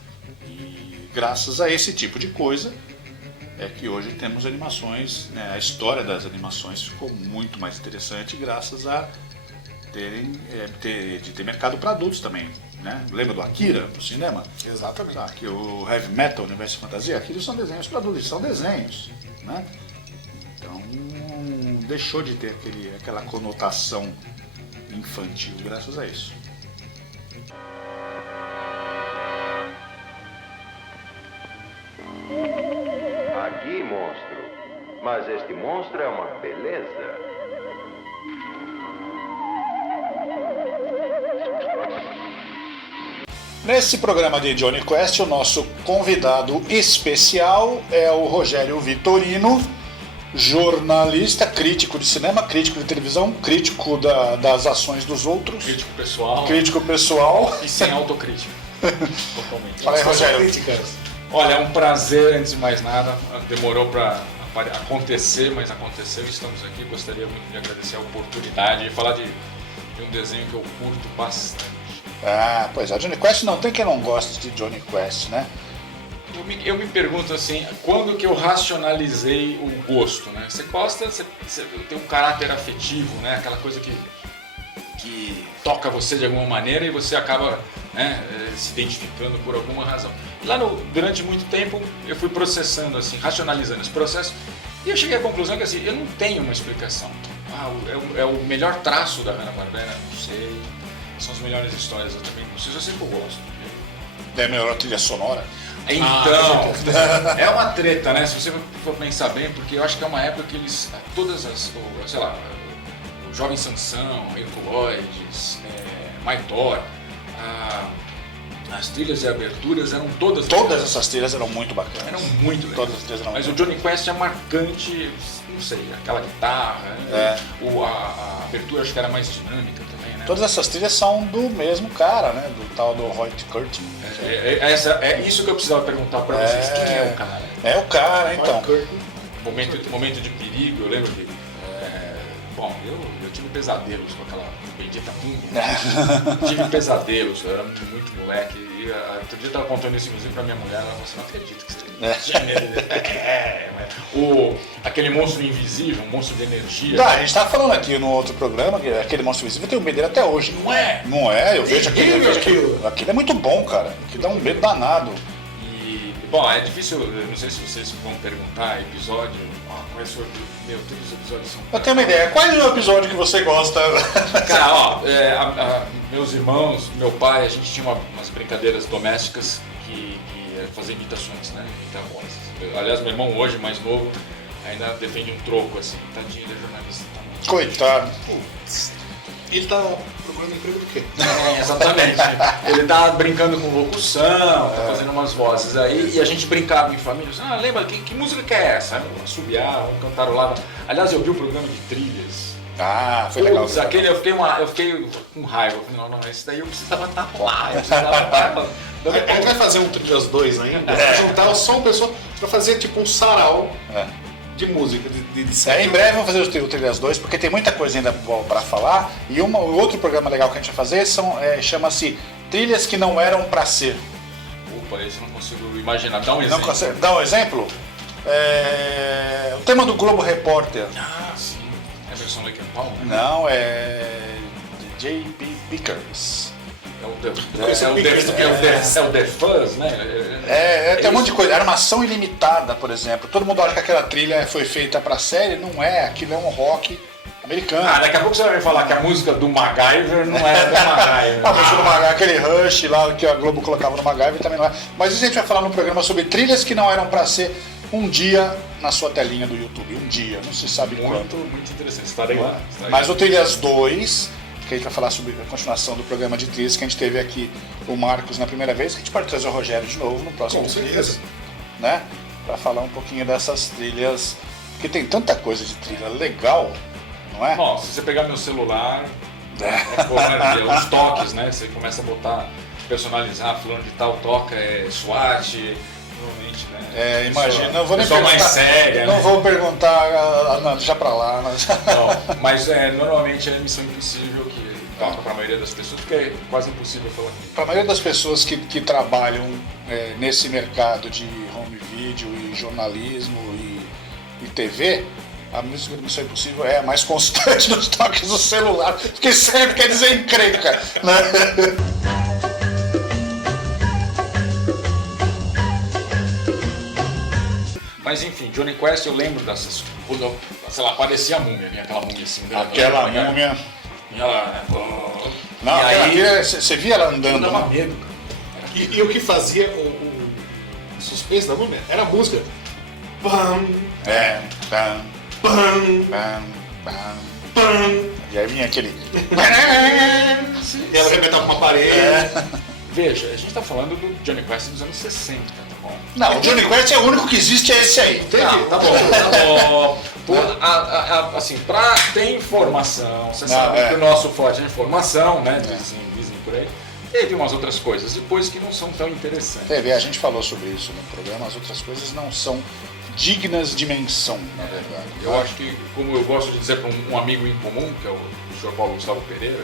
E graças a esse tipo de coisa é que hoje temos animações, né? A história das animações ficou muito mais interessante graças a ter mercado para adultos também, né? Lembra do Akira no cinema? Exatamente. Que o Heavy Metal, o Universo de Fantasia, aquilo são desenhos para adultos, são desenhos, né? Então deixou de ter aquela conotação infantil graças a isso. Aqui, monstro. Mas este monstro é uma beleza. Nesse programa de Johnny Quest, o nosso convidado especial é o Rogério Vitorino, jornalista, crítico de cinema, crítico de televisão, crítico das ações dos outros. Crítico pessoal. E sem autocrítica. Totalmente. Fala aí, Rogério. Olha, é um prazer, antes de mais nada. Demorou para acontecer, mas aconteceu. Estamos aqui. Gostaria muito de agradecer a oportunidade e falar de um desenho que eu curto bastante. Ah, pois é. Johnny Quest não tem quem não goste de Johnny Quest, né? Eu me pergunto assim, quando que eu racionalizei o gosto, né? Você gosta, você tem um caráter afetivo, né? Aquela coisa que toca você de alguma maneira e você acaba, né, se identificando por alguma razão. E lá durante muito tempo eu fui processando, assim, racionalizando esse processo e eu cheguei à conclusão que assim, eu não tenho uma explicação. É o melhor traço da Hanna-Barbera? Não sei. São as melhores histórias, eu também não sei, eu sei que eu gosto. É a melhor trilha sonora? Então, é uma treta, né? Se você for pensar bem, porque eu acho que é uma época que eles, sei lá, o Jovem Sansão, Herculoides, Maitor, as trilhas e aberturas eram todas... Todas essas trilhas eram muito bacanas. Eram muito legais. Todas as trilhas eram Mas muito o Johnny Quest é marcante, não sei, aquela guitarra, a abertura acho que era mais dinâmica também, né? Todas essas trilhas são do mesmo cara, né? Do tal do Roy Curtin. É isso que eu precisava perguntar pra vocês. Quem é o cara? É o cara, então. Momento de perigo, eu lembro que... Bom, eu tive pesadelos com aquela bendita cumbia. Tive pesadelos, eu era muito moleque. E outro dia eu tava contando isso inclusive pra minha mulher, ela falou assim, não acredito que você tinha medo dele. Aquele monstro invisível, um monstro de energia. Tá, a gente tava falando aqui no outro programa que aquele monstro invisível, eu tenho medo dele até hoje. Não é? Não é, eu vejo Terrível aquilo. Aquilo é muito bom, cara. Que dá um medo danado. Bom, é difícil, eu não sei se vocês vão perguntar, episódio, quais foram, todos os episódios são... Eu tenho uma ideia, qual é o episódio que você gosta? Cara, ó, meus irmãos, meu pai, a gente tinha umas brincadeiras domésticas que fazer imitações, né, imitar vozes. Aliás, meu irmão hoje, mais novo, ainda defende um troco, assim, tadinho, ele é jornalista. Tá? Coitado. Ele tá procurando emprego do quê? Exatamente. Ele tá brincando com locução, tá fazendo umas vozes aí, e a gente brincava em família. Lembra, que música que é essa? Um assobiar, um cantarolava. Aliás, eu vi o programa de trilhas. Ah, foi legal. Putz, aquele eu fiquei com raiva. Eu falei, não, esse daí eu precisava estar lá. Eu precisava estar... A gente vai fazer um Trilhas 2 ainda, juntar só um pessoal pra fazer tipo um sarau de música, Em breve vamos fazer o Trilhas 2, porque tem muita coisa ainda pra falar. E o outro programa legal que a gente vai fazer chama-se Trilhas que Não Eram Pra Ser. Opa, esse eu não consigo imaginar. Dá um Não exemplo. consegue? Dá um exemplo? O tema do Globo Repórter. Ah, sim. Emerson Lake and Palmer? Não, é J.P. Pickers. É o The Fuzz, né? Tem um monte de coisa. Armação Ilimitada, por exemplo. Todo mundo acha que aquela trilha foi feita pra série. Não é, aquilo é um rock americano. Daqui a pouco você vai me falar que a música do MacGyver não é do MacGyver. A música do MacGyver, aquele Rush lá que a Globo colocava no MacGyver também não é. Mas isso a gente vai falar no programa sobre trilhas que não eram pra ser um dia na sua telinha do YouTube. Um dia, não se sabe quanto. Muito interessante, estarei lá. Mas o Trilhas 2, que a gente vai falar sobre a continuação do programa de trilhas, que a gente teve aqui o Marcos na primeira vez, a gente pode trazer o Rogério de novo no próximo Com trilhas, certeza. né? Pra falar um pouquinho dessas trilhas, porque tem tanta coisa de trilha legal, não é? Bom, se você pegar meu celular, os toques, né? Você começa a botar, personalizar, fulano de tal toca, SWAT, provavelmente, né? Imagina, não vou nem pessoa perguntar. mais séria, Não né? vou perguntar, não, deixa pra lá. Não, mas normalmente é Missão Impossível que toca pra maioria das pessoas, porque é quase impossível falar. Para a maioria das pessoas que trabalham nesse mercado de home video e jornalismo e TV, a música do Missão Impossível é a mais constante nos toques do celular, porque sempre quer dizer encrenca, né? Mas enfim, Johnny Quest eu lembro dessas. Quando, sei lá, parecia a múmia, vinha aquela múmia assim. Aquela múmia. E ela. Não, E aquela aí- múmia, você via ela Eu andando. dava Né? medo. E o que fazia o suspense da múmia era a música. Pam, Pam, pam, pam, pam. pam. E aí vinha aquele. E ela arrebentava com uma parede. Veja, a gente tá falando do Johnny Quest dos anos 60, tá bom? Não, o Johnny Quest é o único que existe, é esse aí. Entendi. Tá bom, tá bom. Assim, pra ter informação, você sabe que o nosso forte é a informação, né? Dizem por aí. Teve umas outras coisas depois que não são tão interessantes. TV, a gente falou sobre isso no programa, as outras coisas não são dignas de menção, na verdade. Eu acho que, como eu gosto de dizer para um amigo em comum, que é o Sr. Paulo Gustavo Pereira,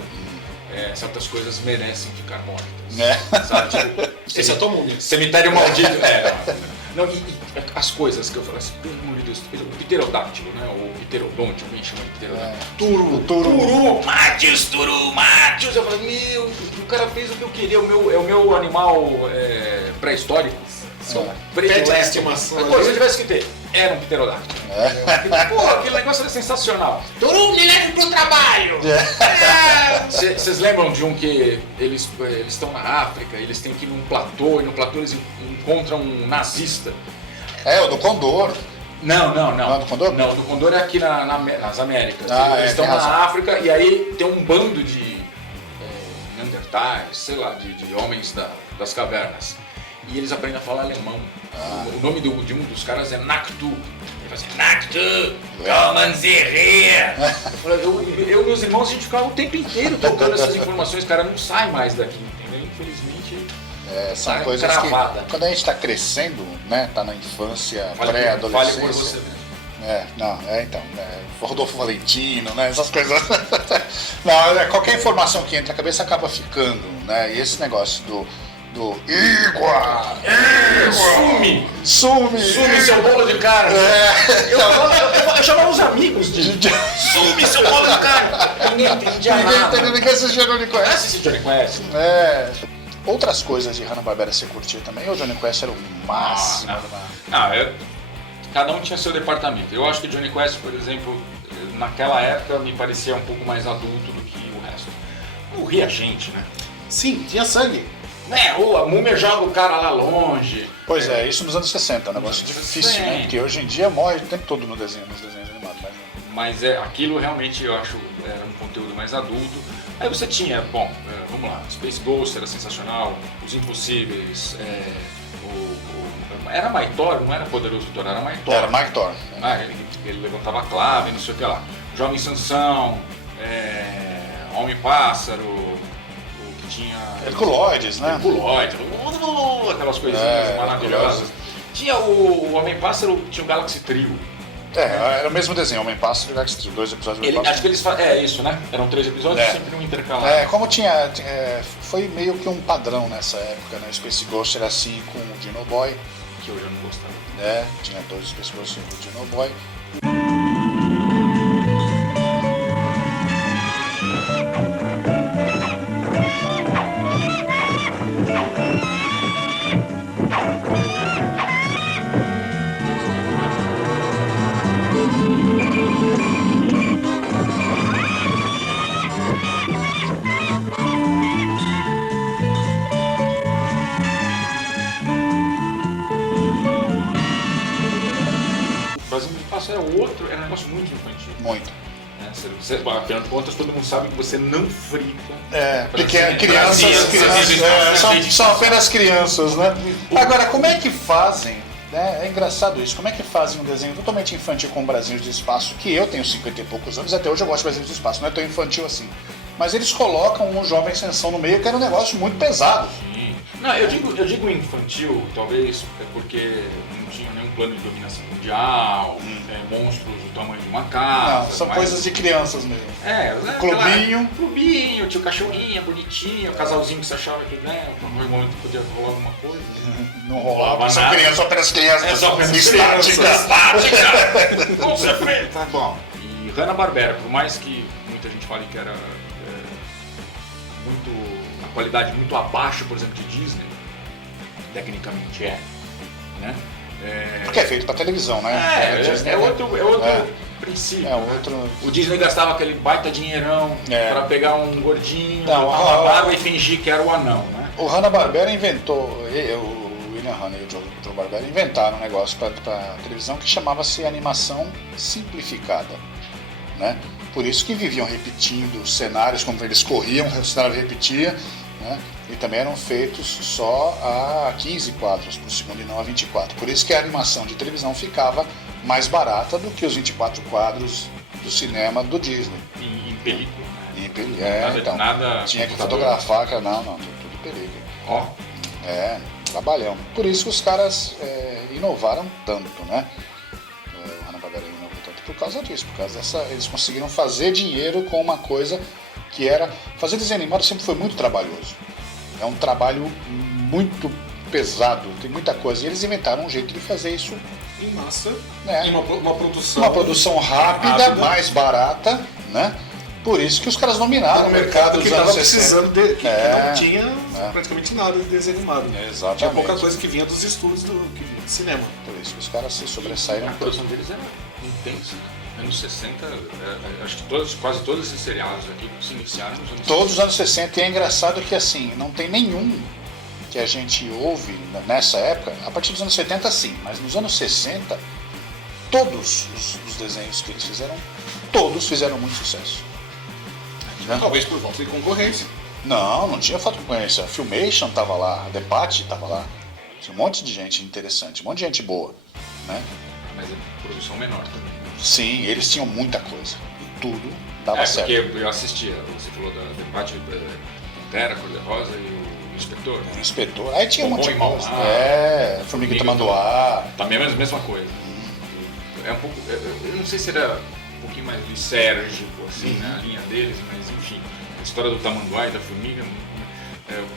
certas coisas merecem ficar mortas. Sabe? Tipo, Esse é a tua múmia. cemitério maldito. Não, e as coisas que eu falo assim, pelo amor de Deus, o pterodáctilo, né? O pterodonte, alguém chama de pterodáctilo. Turu. Mátios! Eu falei, meu, o cara fez o que eu queria, é o meu animal pré-histórico. Pet de estimação. Pô, se eu tivesse que ter, era um pterodáctilo. Pô, aquele negócio era sensacional. Turu, me leve pro trabalho! Vocês lembram de um que eles estão na África, eles têm que ir num platô, e no platô eles encontram um nazista. O do Condor. Não. Não é do Condor? Não, do Condor é aqui nas Américas. tem Eles estão na razão. África e aí tem um bando de Neandertais, sei lá, de homens das cavernas. E eles aprendem a falar alemão. O nome de um dos caras é Naktu. Ele fala assim, Naktu, kommen Sie her. Eu e meus irmãos, a gente ficava o tempo inteiro tocando essas informações, cara, não sai mais daqui, entendeu? Infelizmente, São tá coisas cravada. que, quando a gente está crescendo, né, tá na infância, Vale por pré-adolescência, você mesmo. Rodolfo Valentino, né? Essas coisas. Não, qualquer informação que entra na cabeça acaba ficando, né? E esse negócio do Igua! Sume seu bolo de carne! Eu chamava os amigos de sume seu bolo de carne! Ninguém entendia nada. Ninguém assistiu Johnny Quest. Assiste Johnny Quest. Outras coisas de Hanna-Barbera você curtia também? Ou Johnny Quest era o máximo? Cada um tinha seu departamento. Eu acho que Johnny Quest, por exemplo, naquela época me parecia um pouco mais adulto do que o resto. Morria gente, né? Sim, tinha sangue. A múmia joga o cara lá longe. Pois é, isso nos anos 60, é um negócio difícil, né? Porque hoje em dia morre o tempo todo nos desenhos animados. Mas aquilo realmente eu acho era um conteúdo mais adulto. Aí você tinha, vamos lá, Space Ghost era sensacional, Os Impossíveis, era Mike Thor, não era Poderoso Thor, era Mike Thor. Era Mike Thor. Ele levantava a clave, não sei o que lá. Jovem Sansão, Homem-Pássaro, o que tinha... Herculoides, né? Herculoides, aquelas coisinhas maravilhosas. Tinha o Homem-Pássaro, tinha o Galaxy Trio. Era o mesmo desenho, Homem-Pássaro e Galaxy Trio, 2 episódios do Homem-Pássaro. Acho que eles isso, né? Eram 3 episódios, sempre um intercalado. Como foi meio que um padrão nessa época, né? O Space Ghost era assim com o Dino Boy. Que eu já não gostava. Tinha 2 Space Ghosts com o Dino Boy. Era um negócio muito infantil. Muito. Afinal de contas, todo mundo sabe que você não frita. São apenas crianças, né? Agora, como é que fazem? É engraçado isso. Como é que fazem um desenho totalmente infantil com Brasinhos do Espaço, que eu tenho 50 e poucos anos, até hoje eu gosto de Brasinhos do Espaço, não é tão infantil assim. Mas eles colocam um Jovem Sansão no meio, que era um negócio muito pesado. Sim. Não, eu digo infantil, talvez porque não tinha nenhum plano de dominação mundial, monstros do tamanho de uma casa. Não, são coisas de crianças mesmo. Clubinho, tinha o cachorrinho bonitinho, o casalzinho que você achava que, no momento podia rolar alguma coisa. Não rolava, são crianças, são apenas crianças. Só apenas estática. Como você fez? Tá bom. E Hanna-Barbera, por mais que muita gente fale que era a qualidade muito abaixo, por exemplo, de Disney, tecnicamente né? Porque é feito pra televisão, né? É outro princípio. O Disney gastava aquele baita dinheirão pra pegar um gordinho, botar água e fingir que era o anão, né? O Hanna-Barbera inventou, o William Hanna e o Joe Barbera inventaram um negócio pra televisão que chamava-se animação simplificada, né? Por isso que viviam repetindo cenários, como eles corriam, o cenário repetia, né? E também eram feitos só a 15 quadros por segundo e não a 24. Por isso que a animação de televisão ficava mais barata do que os 24 quadros do cinema do Disney. Em película. Em película, nada tinha que fotografar, tudo película. Trabalhão. Por isso que os caras inovaram tanto, né? O Hanna-Barbera inovou tanto por causa disso, eles conseguiram fazer dinheiro com uma coisa que era... Fazer desenho animado sempre foi muito trabalhoso. É um trabalho muito pesado, tem muita coisa. E eles inventaram um jeito de fazer isso em massa, né? Em uma produção... Uma produção rápida, mais barata, né? Por isso que os caras dominaram o mercado que estava precisando que não tinha praticamente nada de desenho animado. Exatamente. Tinha pouca coisa que vinha dos estúdios de cinema. Por isso que os caras se sobressaíram. A produção deles era intensa. Anos 60, acho que quase todos esses seriados aqui se iniciaram nos anos 60. Todos os anos 60, e é engraçado que assim, não tem nenhum que a gente ouve nessa época, a partir dos anos 70 sim, mas nos anos 60, todos os desenhos que eles fizeram, todos fizeram muito sucesso. Né? Talvez por falta de concorrência. Não tinha falta de concorrência. A Filmation estava lá, a Depart estava lá, tinha um monte de gente interessante, um monte de gente boa, né? Mas a produção menor também. Sim, eles tinham muita coisa. E tudo dava certo. Porque eu assistia, você falou da Debate Pantera, Cor-de-Rosa e o Inspetor. O Inspetor. Aí tinha um monte de coisa. Formiguita Tamanduá. Também é a mesma coisa. é um pouco. Eu não sei se era um pouquinho mais lisérgico, assim, na linha deles, mas enfim. A história do Tamanduá e da formiga.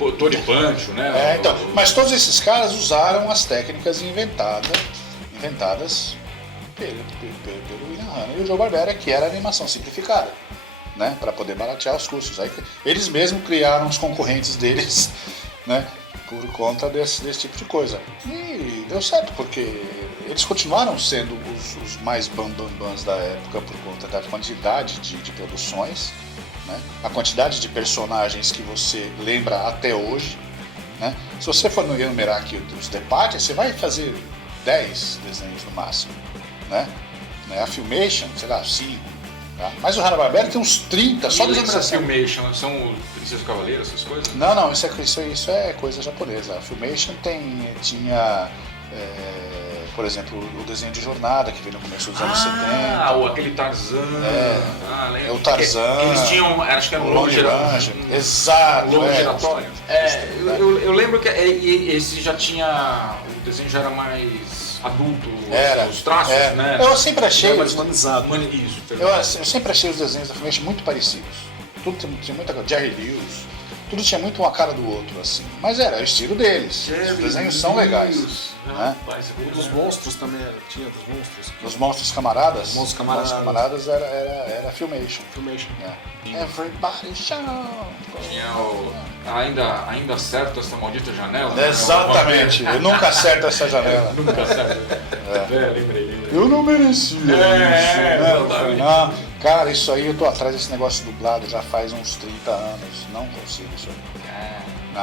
O Tony Pancho, né? Então, mas todos esses caras usaram as técnicas inventadas pelo William Hanna e o Joe Barbera, que era animação simplificada, né? Para poder baratear os custos. Aí, eles mesmos criaram os concorrentes deles, né? Por conta desse tipo de coisa. E deu certo, porque eles continuaram sendo os mais bambambãs da época por conta da quantidade de produções, né? A quantidade de personagens que você lembra até hoje, né? Se você for enumerar aqui os debates, você vai fazer 10 desenhos no máximo, né? A Filmation, sei lá, 5. Tá? Mas o Hanna-Barbera tem uns 30, só dos anos 60. Filmation, são o Princesa do Cavaleiro, essas coisas? Não, isso é coisa japonesa. A Filmation tinha, por exemplo, o desenho de Jornada, que veio no começo dos anos 70. Aquele Tarzan. É o Tarzan. Eles tinham, acho que era o Lone Ranger. Exato. Lobo giratório. Eu lembro que esse já tinha, o desenho já era mais adulto, os traços, né? Eu sempre achei mais humanizado. Isso, eu sempre achei os desenhos da Filmation muito parecidos. Tudo tinha muita coisa. Jerry Lewis, tudo tinha muito uma cara do outro, assim. Mas era o estilo deles. Os desenhos são legais. Né? Dos monstros também tinha dos monstros. Os Monstros Camaradas. Monstros Camaradas era Filmation. Everybody shout. Tinha ainda acerta essa maldita janela. Exatamente. Eu nunca acerto essa janela. Nunca acerto. Lembrei. Eu não merecia exatamente. Não, cara, isso aí eu tô atrás desse negócio dublado já faz uns 30 anos. Não consigo isso aí.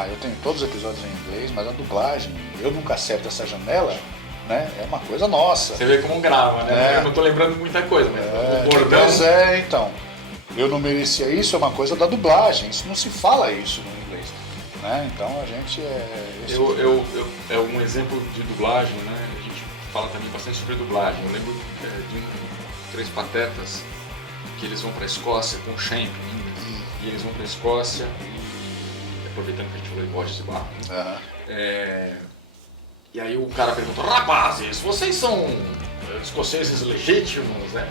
Eu tenho todos os episódios em inglês, mas a dublagem, eu nunca acerto essa janela, né? É uma coisa nossa. Você vê como grava, né? Eu não tô lembrando muita coisa, mas o bordão... Mas então. Eu não merecia isso, é uma coisa da dublagem. Isso não se fala isso no inglês. Né? Então a gente é um exemplo de dublagem, né? A gente fala também bastante sobre dublagem. Eu lembro de Três Patetas, que eles vão pra Escócia com o Champ ainda. E eles vão pra Escócia e aproveitando que a gente falou de Borges e Barro, né? E aí o cara perguntou: rapazes, vocês são escoceses legítimos, né?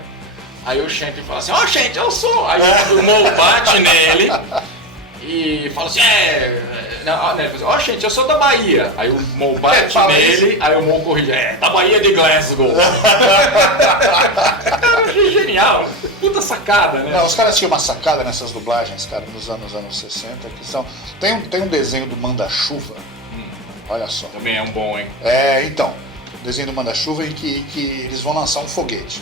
Aí o Champ fala assim: gente, eu sou. Aí o Mo bate nele e fala assim: gente, eu sou da Bahia. Aí o Mo bate nele, aí o Mo corrige: da Bahia de Glasgow. Cara, eu achei genial. Puta sacada, né? Não, os caras tinham uma sacada nessas dublagens, cara, nos anos 60, que são... Tem um desenho do Manda-Chuva, olha só. Também é um bom, hein? Então, o desenho do Manda-Chuva em que eles vão lançar um foguete.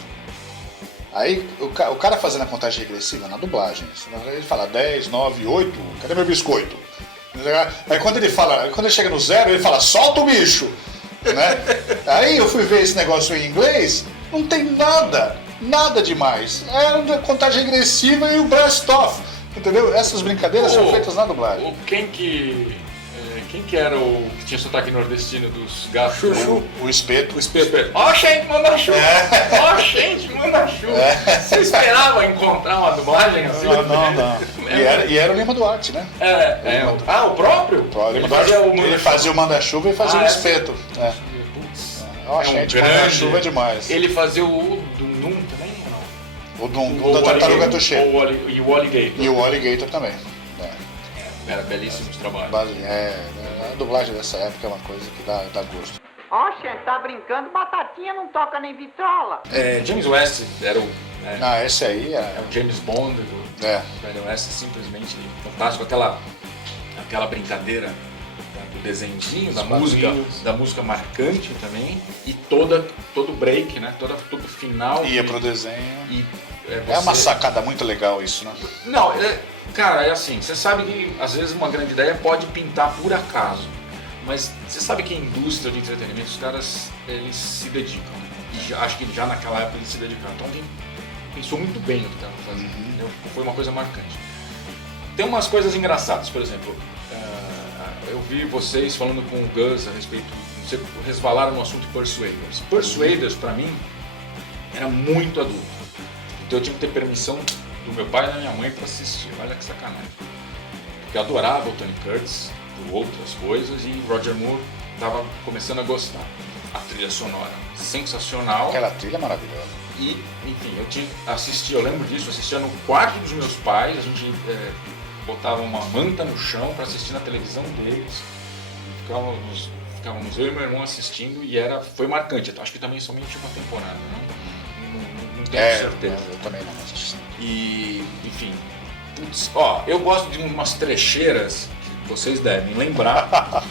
Aí o cara fazendo a contagem regressiva na dublagem, ele fala 10, 9, 8, cadê meu biscoito? Aí quando ele chega no 0, ele fala: solta o bicho! Né? Aí eu fui ver esse negócio em inglês, não tem nada demais. É uma contagem regressiva e o blast off, entendeu? Essas brincadeiras são feitas na dublagem. Quem que era o que tinha sotaque nordestino dos gatos? Chuchu. O espeto. Gente, manda chuva! Gente, manda chuva! Você esperava encontrar uma dublagem assim? Não. E era o Lima Duarte, né? O próprio? O Lima Duarte, ele fazia o manda-chuva e fazia o espeto. Gente, manda-chuva é demais. Ele fazia o Dum também, ou não? O Dum da Tartaruga Tuxê. E o Alligator. E o Alligator também. Era belíssimos trabalhos. A dublagem dessa época é uma coisa que dá gosto. Gente, tá brincando? Batatinha não toca nem vitrola. James West era o... esse aí é o James Bond do Velho West, simplesmente fantástico. Aquela brincadeira do desenhinho, da música marcante também. E todo break, né? Todo final. Ia pro desenho. É uma sacada muito legal isso, né? Não, cara, é assim, você sabe que às vezes uma grande ideia pode pintar por acaso, mas você sabe que a indústria de entretenimento, os caras, eles se dedicam. E acho que já naquela época eles se dedicaram. Então alguém pensou muito bem no que estava fazendo. Foi uma coisa marcante. Tem umas coisas engraçadas, por exemplo, eu vi vocês falando com o Gus a respeito, você resvalaram no assunto Persuaders. Persuaders, pra mim, era muito adulto. Então eu tinha que ter permissão do meu pai e da minha mãe para assistir. Olha que sacanagem. Porque eu adorava o Tony Curtis por outras coisas e Roger Moore tava começando a gostar. A trilha sonora sensacional. Aquela trilha é maravilhosa. E, enfim, eu lembro disso, assistia no quarto dos meus pais, a gente botava uma manta no chão para assistir na televisão deles. Ficávamos eu e meu irmão assistindo e foi marcante. Acho que também somente uma temporada, não tenho certeza. Eu também não assisti. E, enfim, eu gosto de umas trecheiras que vocês devem lembrar.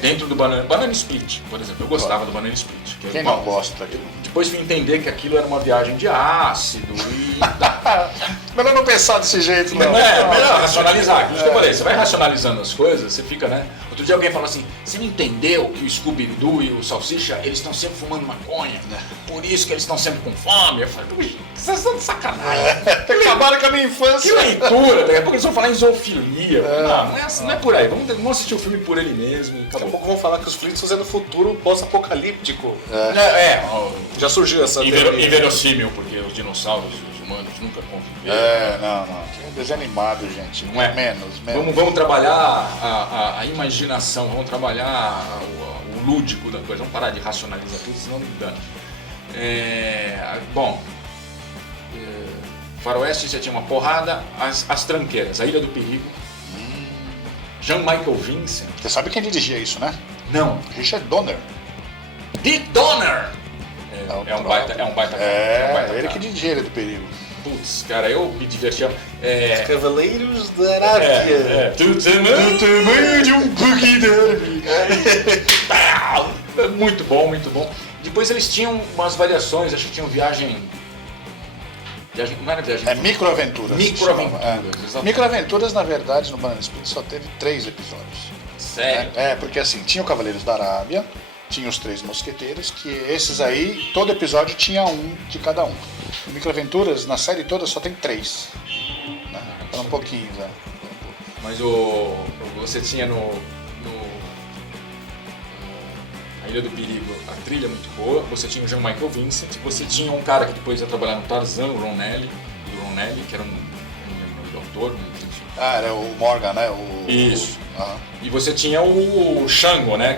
Dentro do Banana Split, por exemplo, eu gostava do Banana Split. Quem não gosta daquilo? Depois fui entender que aquilo era uma viagem de ácido e... Melhor não pensar desse jeito, não. Melhor racionalizar. Aquilo que eu falei, você vai racionalizando as coisas, você fica, né? Outro dia alguém falou assim, você não entendeu que o Scooby-Doo e o Salsicha, eles estão sempre fumando maconha, por isso que eles estão sempre com fome. Eu falei, vocês estão de sacanagem. Acabaram com a minha infância. Que leitura, daqui a pouco eles vão falar em zoofilia. Não é por aí, vamos assistir o filme por ele mesmo e Daqui a acabou. pouco vão falar que os Flintstones é no futuro pós-apocalíptico. Já surgiu essa teoria. Inverossímil, porque os dinossauros e os humanos nunca conviveram. Não. Que desenho animado, gente. Não é? Menos. Vamos trabalhar a imaginação, vamos trabalhar o lúdico da coisa, vamos parar de racionalizar tudo, senão não dá. Faroeste já tinha uma porrada, as tranqueiras, a Ilha do Perigo. Jean-Michael Vincent. Você sabe quem dirigia isso, né? Não. Richard Donner. Dick Donner! É um baita ele cara. que dirigia Ilha do Perigo. Putz, cara, eu me divertia. Cavaleiros da Arábia. Do tamanho de um buggy da Muito bom, muito bom. Depois eles tinham umas variações, acho que tinham viagem. Não era viagem. Microaventuras. Microaventuras. Microaventuras, na verdade, no Banana Split só teve 3 episódios. Sério? Porque assim, tinha o Cavaleiros da Arábia, tinha os 3 Mosqueteiros, que esses aí, todo episódio tinha um de cada um. O Microaventuras, na série toda, só tem 3. Né? Foram pouquinhos, né? Mas você tinha a Ilha do Perigo, a trilha muito boa, você tinha o Jean-Michael Vincent, você tinha um cara que depois ia trabalhar no Tarzan, o Ronelli, que era um doutor, enfim. Era o Morgan, né? Isso. E você tinha o Shango, né?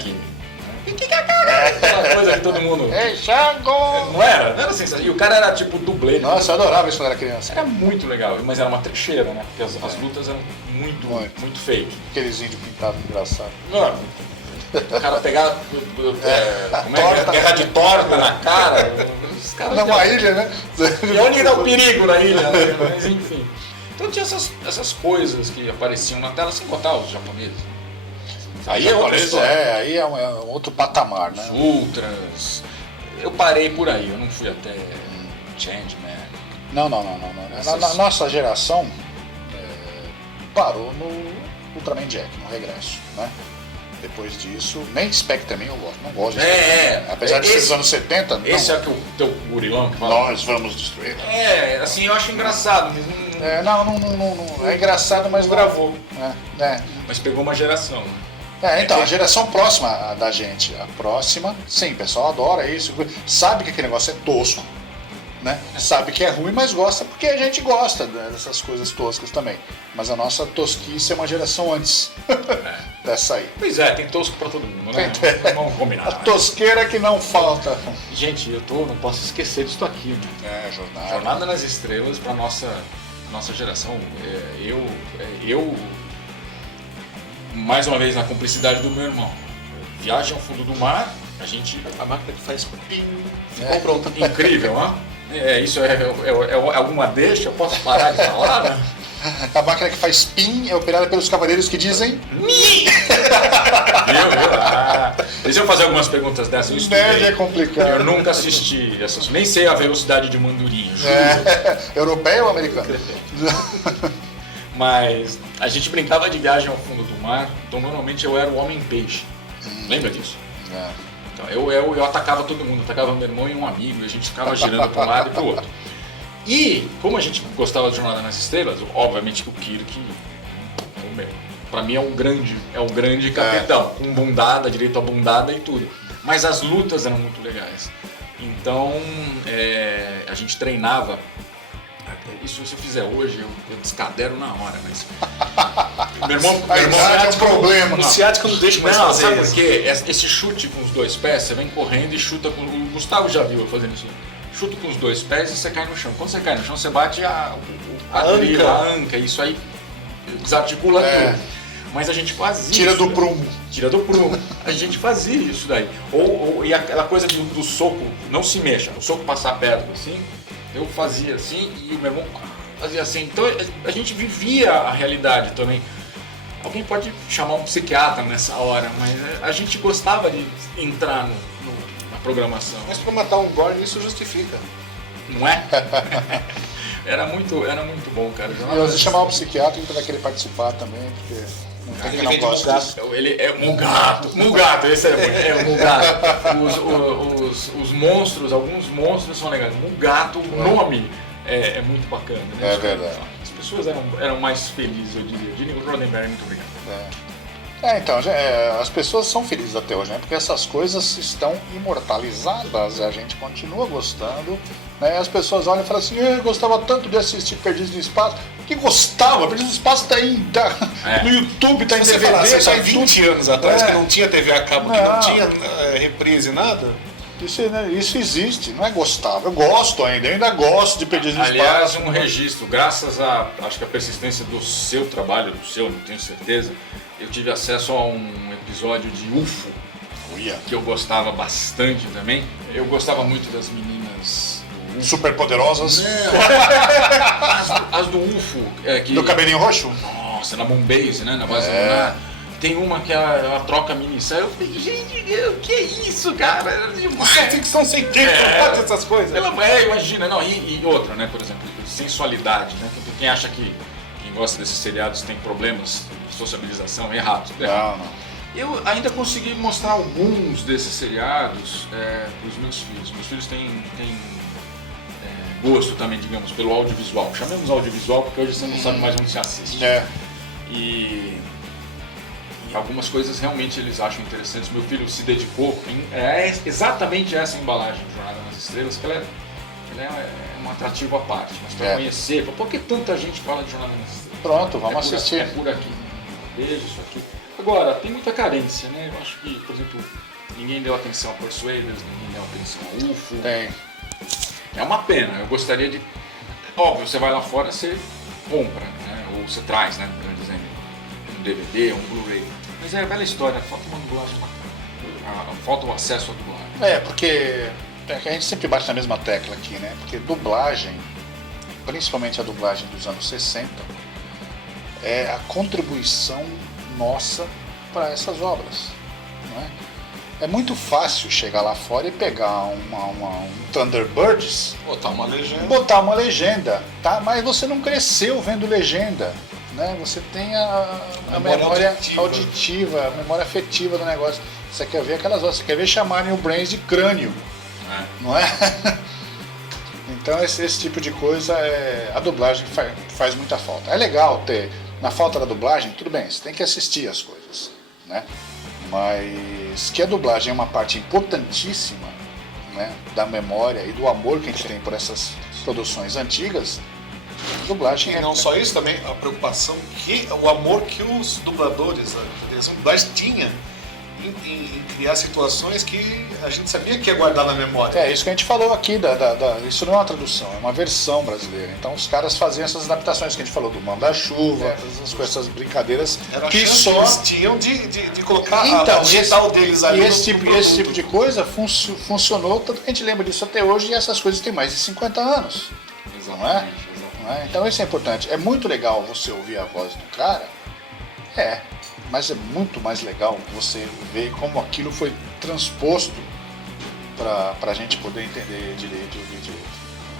Aquela coisa que todo mundo... Ei, Shango! Não era? Não era sensacional. E o cara era tipo dublê. Nossa, eu adorava isso quando era criança. Era muito legal, mas era uma trecheira, né? Porque as lutas eram muito fake. Aqueles índios pintados engraçados. Mano, o cara pegar guerra de torta na cara. Os caras Numa ilha, né? E onde era o perigo na ilha, né? Mas enfim. Então tinha essas coisas que apareciam na tela sem botar os japoneses. Aí é outra história. Aí é um outro patamar, né? Ultras. Eu parei por aí, eu não fui até Changeman. Não. Na nossa geração parou no Ultraman Jack, no regresso, né? Depois disso, nem Spectreman eu gosto, não gosto de Spectreman. Apesar de ser dos anos 70, não. Esse é que o teu gurilão que fala? Nós vamos destruir. Assim, eu acho engraçado. Não, é engraçado, mas Gravou. Mas pegou uma geração, né? Então, a geração próxima da gente, a próxima, sim, o pessoal adora isso, sabe que aquele negócio é tosco, né? Sabe que é ruim, mas gosta porque a gente gosta dessas coisas toscas também. Mas a nossa tosquice é uma geração antes dessa aí. Pois é, tem tosco pra todo mundo, né? Vamos combinar. A tosqueira que não falta. Gente, não posso esquecer disso aqui, né? Jornada nas Estrelas pra nossa geração. Eu mais uma vez na cumplicidade do meu irmão. Viagem ao fundo do mar, A máquina que faz pim. Ficou pronta. Incrível, hein? Isso é alguma deixa? Eu posso parar de falar, né? A máquina que faz PIN é operada pelos cavaleiros que dizem... Deixa eu fazer algumas perguntas dessas. Nerd é complicado. Eu nunca assisti essas. Nem sei a velocidade de Mandurinho. Europeu ou americano? Mas a gente brincava de viagem ao fundo do mar, então normalmente eu era o homem-peixe. Lembra disso? Então, eu atacava todo mundo, atacava meu irmão e um amigo, e a gente ficava girando para um lado e para o outro. E, como a gente gostava de Jornada nas Estrelas, obviamente que o Kirk, para mim é um grande capitão, com bundada, direito a bundada e tudo. Mas as lutas eram muito legais. Então, a gente treinava. isso se eu fizer hoje, eu descadero na hora, mas... meu irmão A idade é um problema. O ciático não deixa mais não, fazer sabe por isso. quê? Esse chute com os dois pés, você vem correndo e chuta com... O Gustavo já viu eu fazendo isso. Chuta com os dois pés e você cai no chão. Quando você cai no chão, você bate a anca, isso aí desarticula tudo. Mas a gente fazia Tira isso, do prumo. Tira do prumo. A gente fazia isso daí. E aquela coisa do soco, não se mexa, o soco passar perto assim, eu fazia assim e o meu irmão fazia assim. Então a gente vivia a realidade também. Alguém pode chamar um psiquiatra nessa hora, mas a gente gostava de entrar na programação. Mas pra matar um gore, isso justifica. Não é? Era muito bom, cara. E às vezes chamar o psiquiatra para querer participar também, porque não tem quem não gosta disso. Ele é Mugato, esse é muito. É o Mugato. Os monstros, alguns monstros são legais. Mugato, o nome é muito bacana, né? É verdade. As pessoas eram mais felizes, eu diria. Gene Roddenberry, muito obrigado. Então, as pessoas são felizes até hoje, né? Porque essas coisas estão imortalizadas e a gente continua gostando, né? As pessoas olham e falam assim, eu gostava tanto de assistir Perdidos no Espaço. Que gostava? Perdidos no Espaço tá aí, no YouTube, tá em Se você DVD, falasse isso tá há em 20 tudo. anos atrás, que não tinha TV a cabo, que Não. não tinha reprise, nada. Isso existe, não é gostava. Eu gosto ainda gosto de Perdidos no Aliás, Espaço. um registro, graças acho que a persistência do seu trabalho, não tenho certeza, eu tive acesso a um episódio de UFO, que eu gostava bastante também. Eu gostava muito das meninas do UFO. Super poderosas. As do UFO. Do cabelinho roxo? Nossa, na Moonbase, né? Na base lunar. Tem uma que ela troca mini saia. Eu falei, gente, o que é isso, cara? Era demais. Isso é ficção científica, não pode essas coisas. Imagina, não, e outra, né? Por exemplo, sensualidade, né? Quem acha que quem gosta desses seriados tem problemas de sociabilização, errado. Não. Eu ainda consegui mostrar alguns desses seriados para os meus filhos. Meus filhos têm gosto também, digamos, pelo audiovisual. Chamemos audiovisual porque hoje você não sabe mais onde se assiste. E algumas coisas realmente eles acham interessantes. Meu filho se dedicou exatamente essa embalagem de Jornada nas Estrelas, que ela é um atrativo à parte. Mas para conhecer, por que tanta gente fala de Jornada nas Estrelas? Pronto, vamos assistir. É por aqui. Veja isso aqui. Agora, tem muita carência, né? Eu acho que, por exemplo, ninguém deu atenção a Persuaders, ninguém deu atenção a UFO. Tem. É uma pena, eu gostaria de... Óbvio, você vai lá fora, você compra, né? Ou você traz, né? Melhor dizendo, um DVD, um Blu-ray. Mas é a bela história, falta uma dublagem bacana. Falta o acesso à dublagem. Porque a gente sempre bate na mesma tecla aqui, né? Porque dublagem, principalmente a dublagem dos anos 60, é a contribuição nossa para essas obras, não é? É muito fácil chegar lá fora e pegar um Thunderbirds, botar uma legenda, tá? Mas você não cresceu vendo legenda, né? Você tem a memória auditiva, a memória afetiva do negócio. Você quer ver aquelas horas, você quer ver chamarem o Brains de crânio, não é? Então esse tipo de coisa, a dublagem faz muita falta. É legal ter, na falta da dublagem, tudo bem, você tem que assistir as coisas, né? Mas que a dublagem é uma parte importantíssima, né, da memória e do amor que a gente tem por essas produções antigas, a dublagem E não só isso, também a preocupação, o amor que os dubladores, a direção de dublagem tinha em criar situações que a gente sabia que ia guardar na memória. É isso que a gente falou aqui, isso não é uma tradução, é uma versão brasileira. Então os caras faziam essas adaptações que a gente falou do Manda-Chuva, com essas brincadeiras Era que a chance só que eles tinham de colocar então, a digital deles ali. E esse tipo de coisa funcionou, tanto que a gente lembra disso até hoje, e essas coisas têm mais de 50 anos. Não é? Então isso é importante. É muito legal você ouvir a voz do cara, mas é muito mais legal você ver como aquilo foi transposto para a gente poder entender direito o vídeo.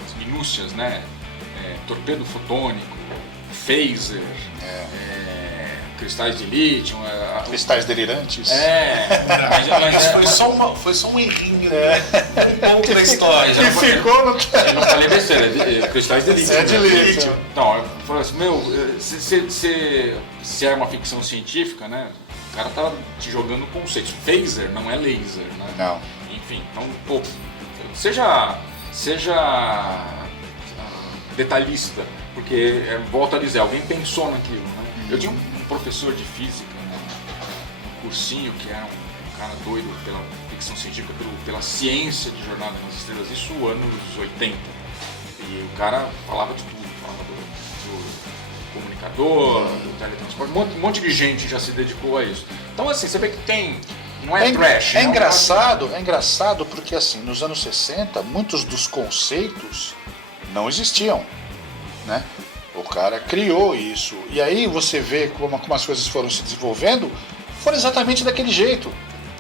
As minúcias, né? Torpedo fotônico, phaser, cristais de lítio. Cristais delirantes. Mas foi só um errinho, um ponto da história. Que ficou no... Eu não falei besteira, cristais de lítio. É de lítio. Então, eu falei assim, se é uma ficção científica, né? O cara tá te jogando conceitos. Phaser não é laser, né? Não. Enfim, então, seja detalhista, porque, volto a dizer, alguém pensou naquilo. Né? Eu tinha um professor de física, né, um cursinho, que era um cara doido pela ficção científica, pela ciência de Jornada nas Estrelas, isso anos 80. E o cara falava de tudo, falava do comunicador, do teletransporte, um monte de gente já se dedicou a isso. Então assim, você vê que tem... Não é trash. É engraçado porque assim, nos anos 60, muitos dos conceitos não existiam, né? O cara criou isso. E aí você vê como as coisas foram se desenvolvendo, foram exatamente daquele jeito.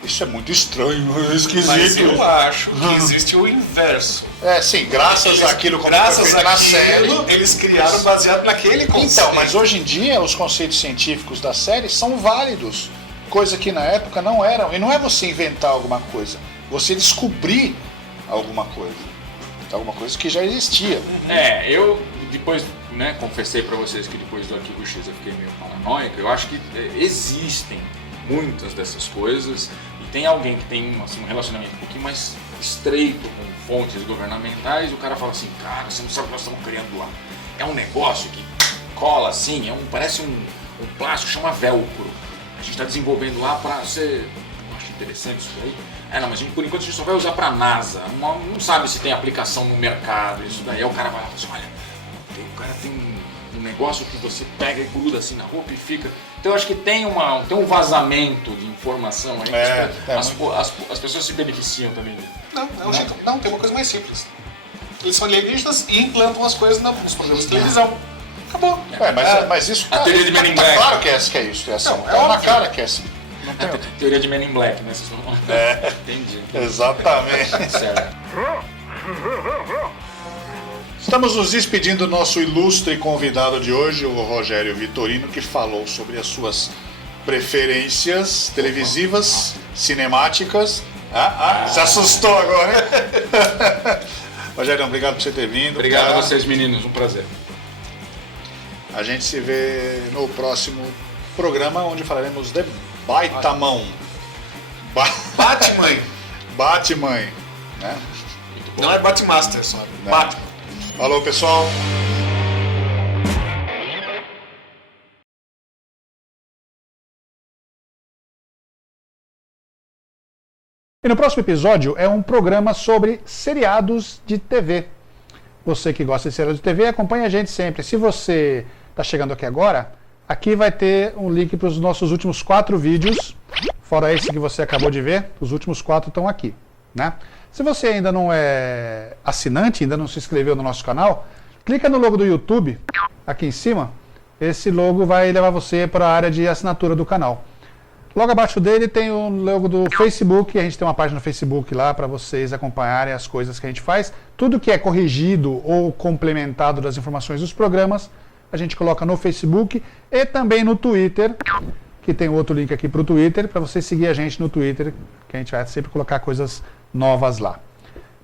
Isso é muito estranho, esquisito. Mas eu acho que existe o inverso. Sim, graças àquilo como foi feito na série, eles criaram baseado naquele conceito. Então, mas hoje em dia os conceitos científicos da série são válidos, coisa que na época não eram. E não é você inventar alguma coisa, você descobrir alguma coisa que já existia. Eu depois, né, confessei pra vocês que depois do Arquivo X eu fiquei meio paranoico. Eu acho que existem muitas dessas coisas e tem alguém que tem assim, um relacionamento um pouquinho mais estreito com fontes governamentais e o cara fala assim, cara, você não sabe o que nós estamos criando lá. É um negócio que cola assim, parece um plástico, chama velcro. A gente está desenvolvendo lá para ser... Eu acho interessante isso daí. Não, mas por enquanto a gente só vai usar para a NASA. Não sabe se tem aplicação no mercado, isso daí. Aí o cara vai lá e fala assim, olha, o cara tem um negócio que você pega e gruda assim na roupa e fica... Então eu acho que tem um vazamento de informação aí. As pessoas se beneficiam também. Não, é um jeito. Não, tem uma coisa mais simples. Eles são alienígenas e implantam as coisas nos programas de televisão. Acabou. Mas isso a teoria de Men in Black. Claro que é isso. É assim. Não, É na cara que é assim. Não tem teoria de Men in Black, né? Vocês vão... Entendi. Exatamente. Certo. Estamos nos despedindo do nosso ilustre convidado de hoje, o Rogério Vitorino, que falou sobre as suas preferências televisivas, cinemáticas. Se assustou agora, hein? Rogério, obrigado por você ter vindo. Obrigado a vocês, meninos. Um prazer. A gente se vê no próximo programa, onde falaremos de Baitamão. Batman, né? Não é Batmaster só. Não. Batman. Falou, pessoal. E no próximo episódio é um programa sobre seriados de TV. Você que gosta de seriados de TV, acompanha a gente sempre. Se você está chegando aqui agora, aqui vai ter um link para os nossos últimos 4 vídeos. Fora esse que você acabou de ver, os últimos 4 estão aqui, né? Se você ainda não é assinante, ainda não se inscreveu no nosso canal, clica no logo do YouTube, aqui em cima. Esse logo vai levar você para a área de assinatura do canal. Logo abaixo dele tem o logo do Facebook, a gente tem uma página no Facebook lá para vocês acompanharem as coisas que a gente faz. Tudo que é corrigido ou complementado das informações dos programas, a gente coloca no Facebook e também no Twitter, que tem outro link aqui para o Twitter, para você seguir a gente no Twitter, que a gente vai sempre colocar coisas novas lá.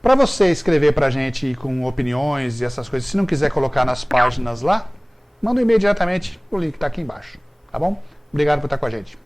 Para você escrever para a gente com opiniões e essas coisas, se não quiser colocar nas páginas lá, manda um e-mail diretamente, o link está aqui embaixo, tá bom? Obrigado por estar com a gente.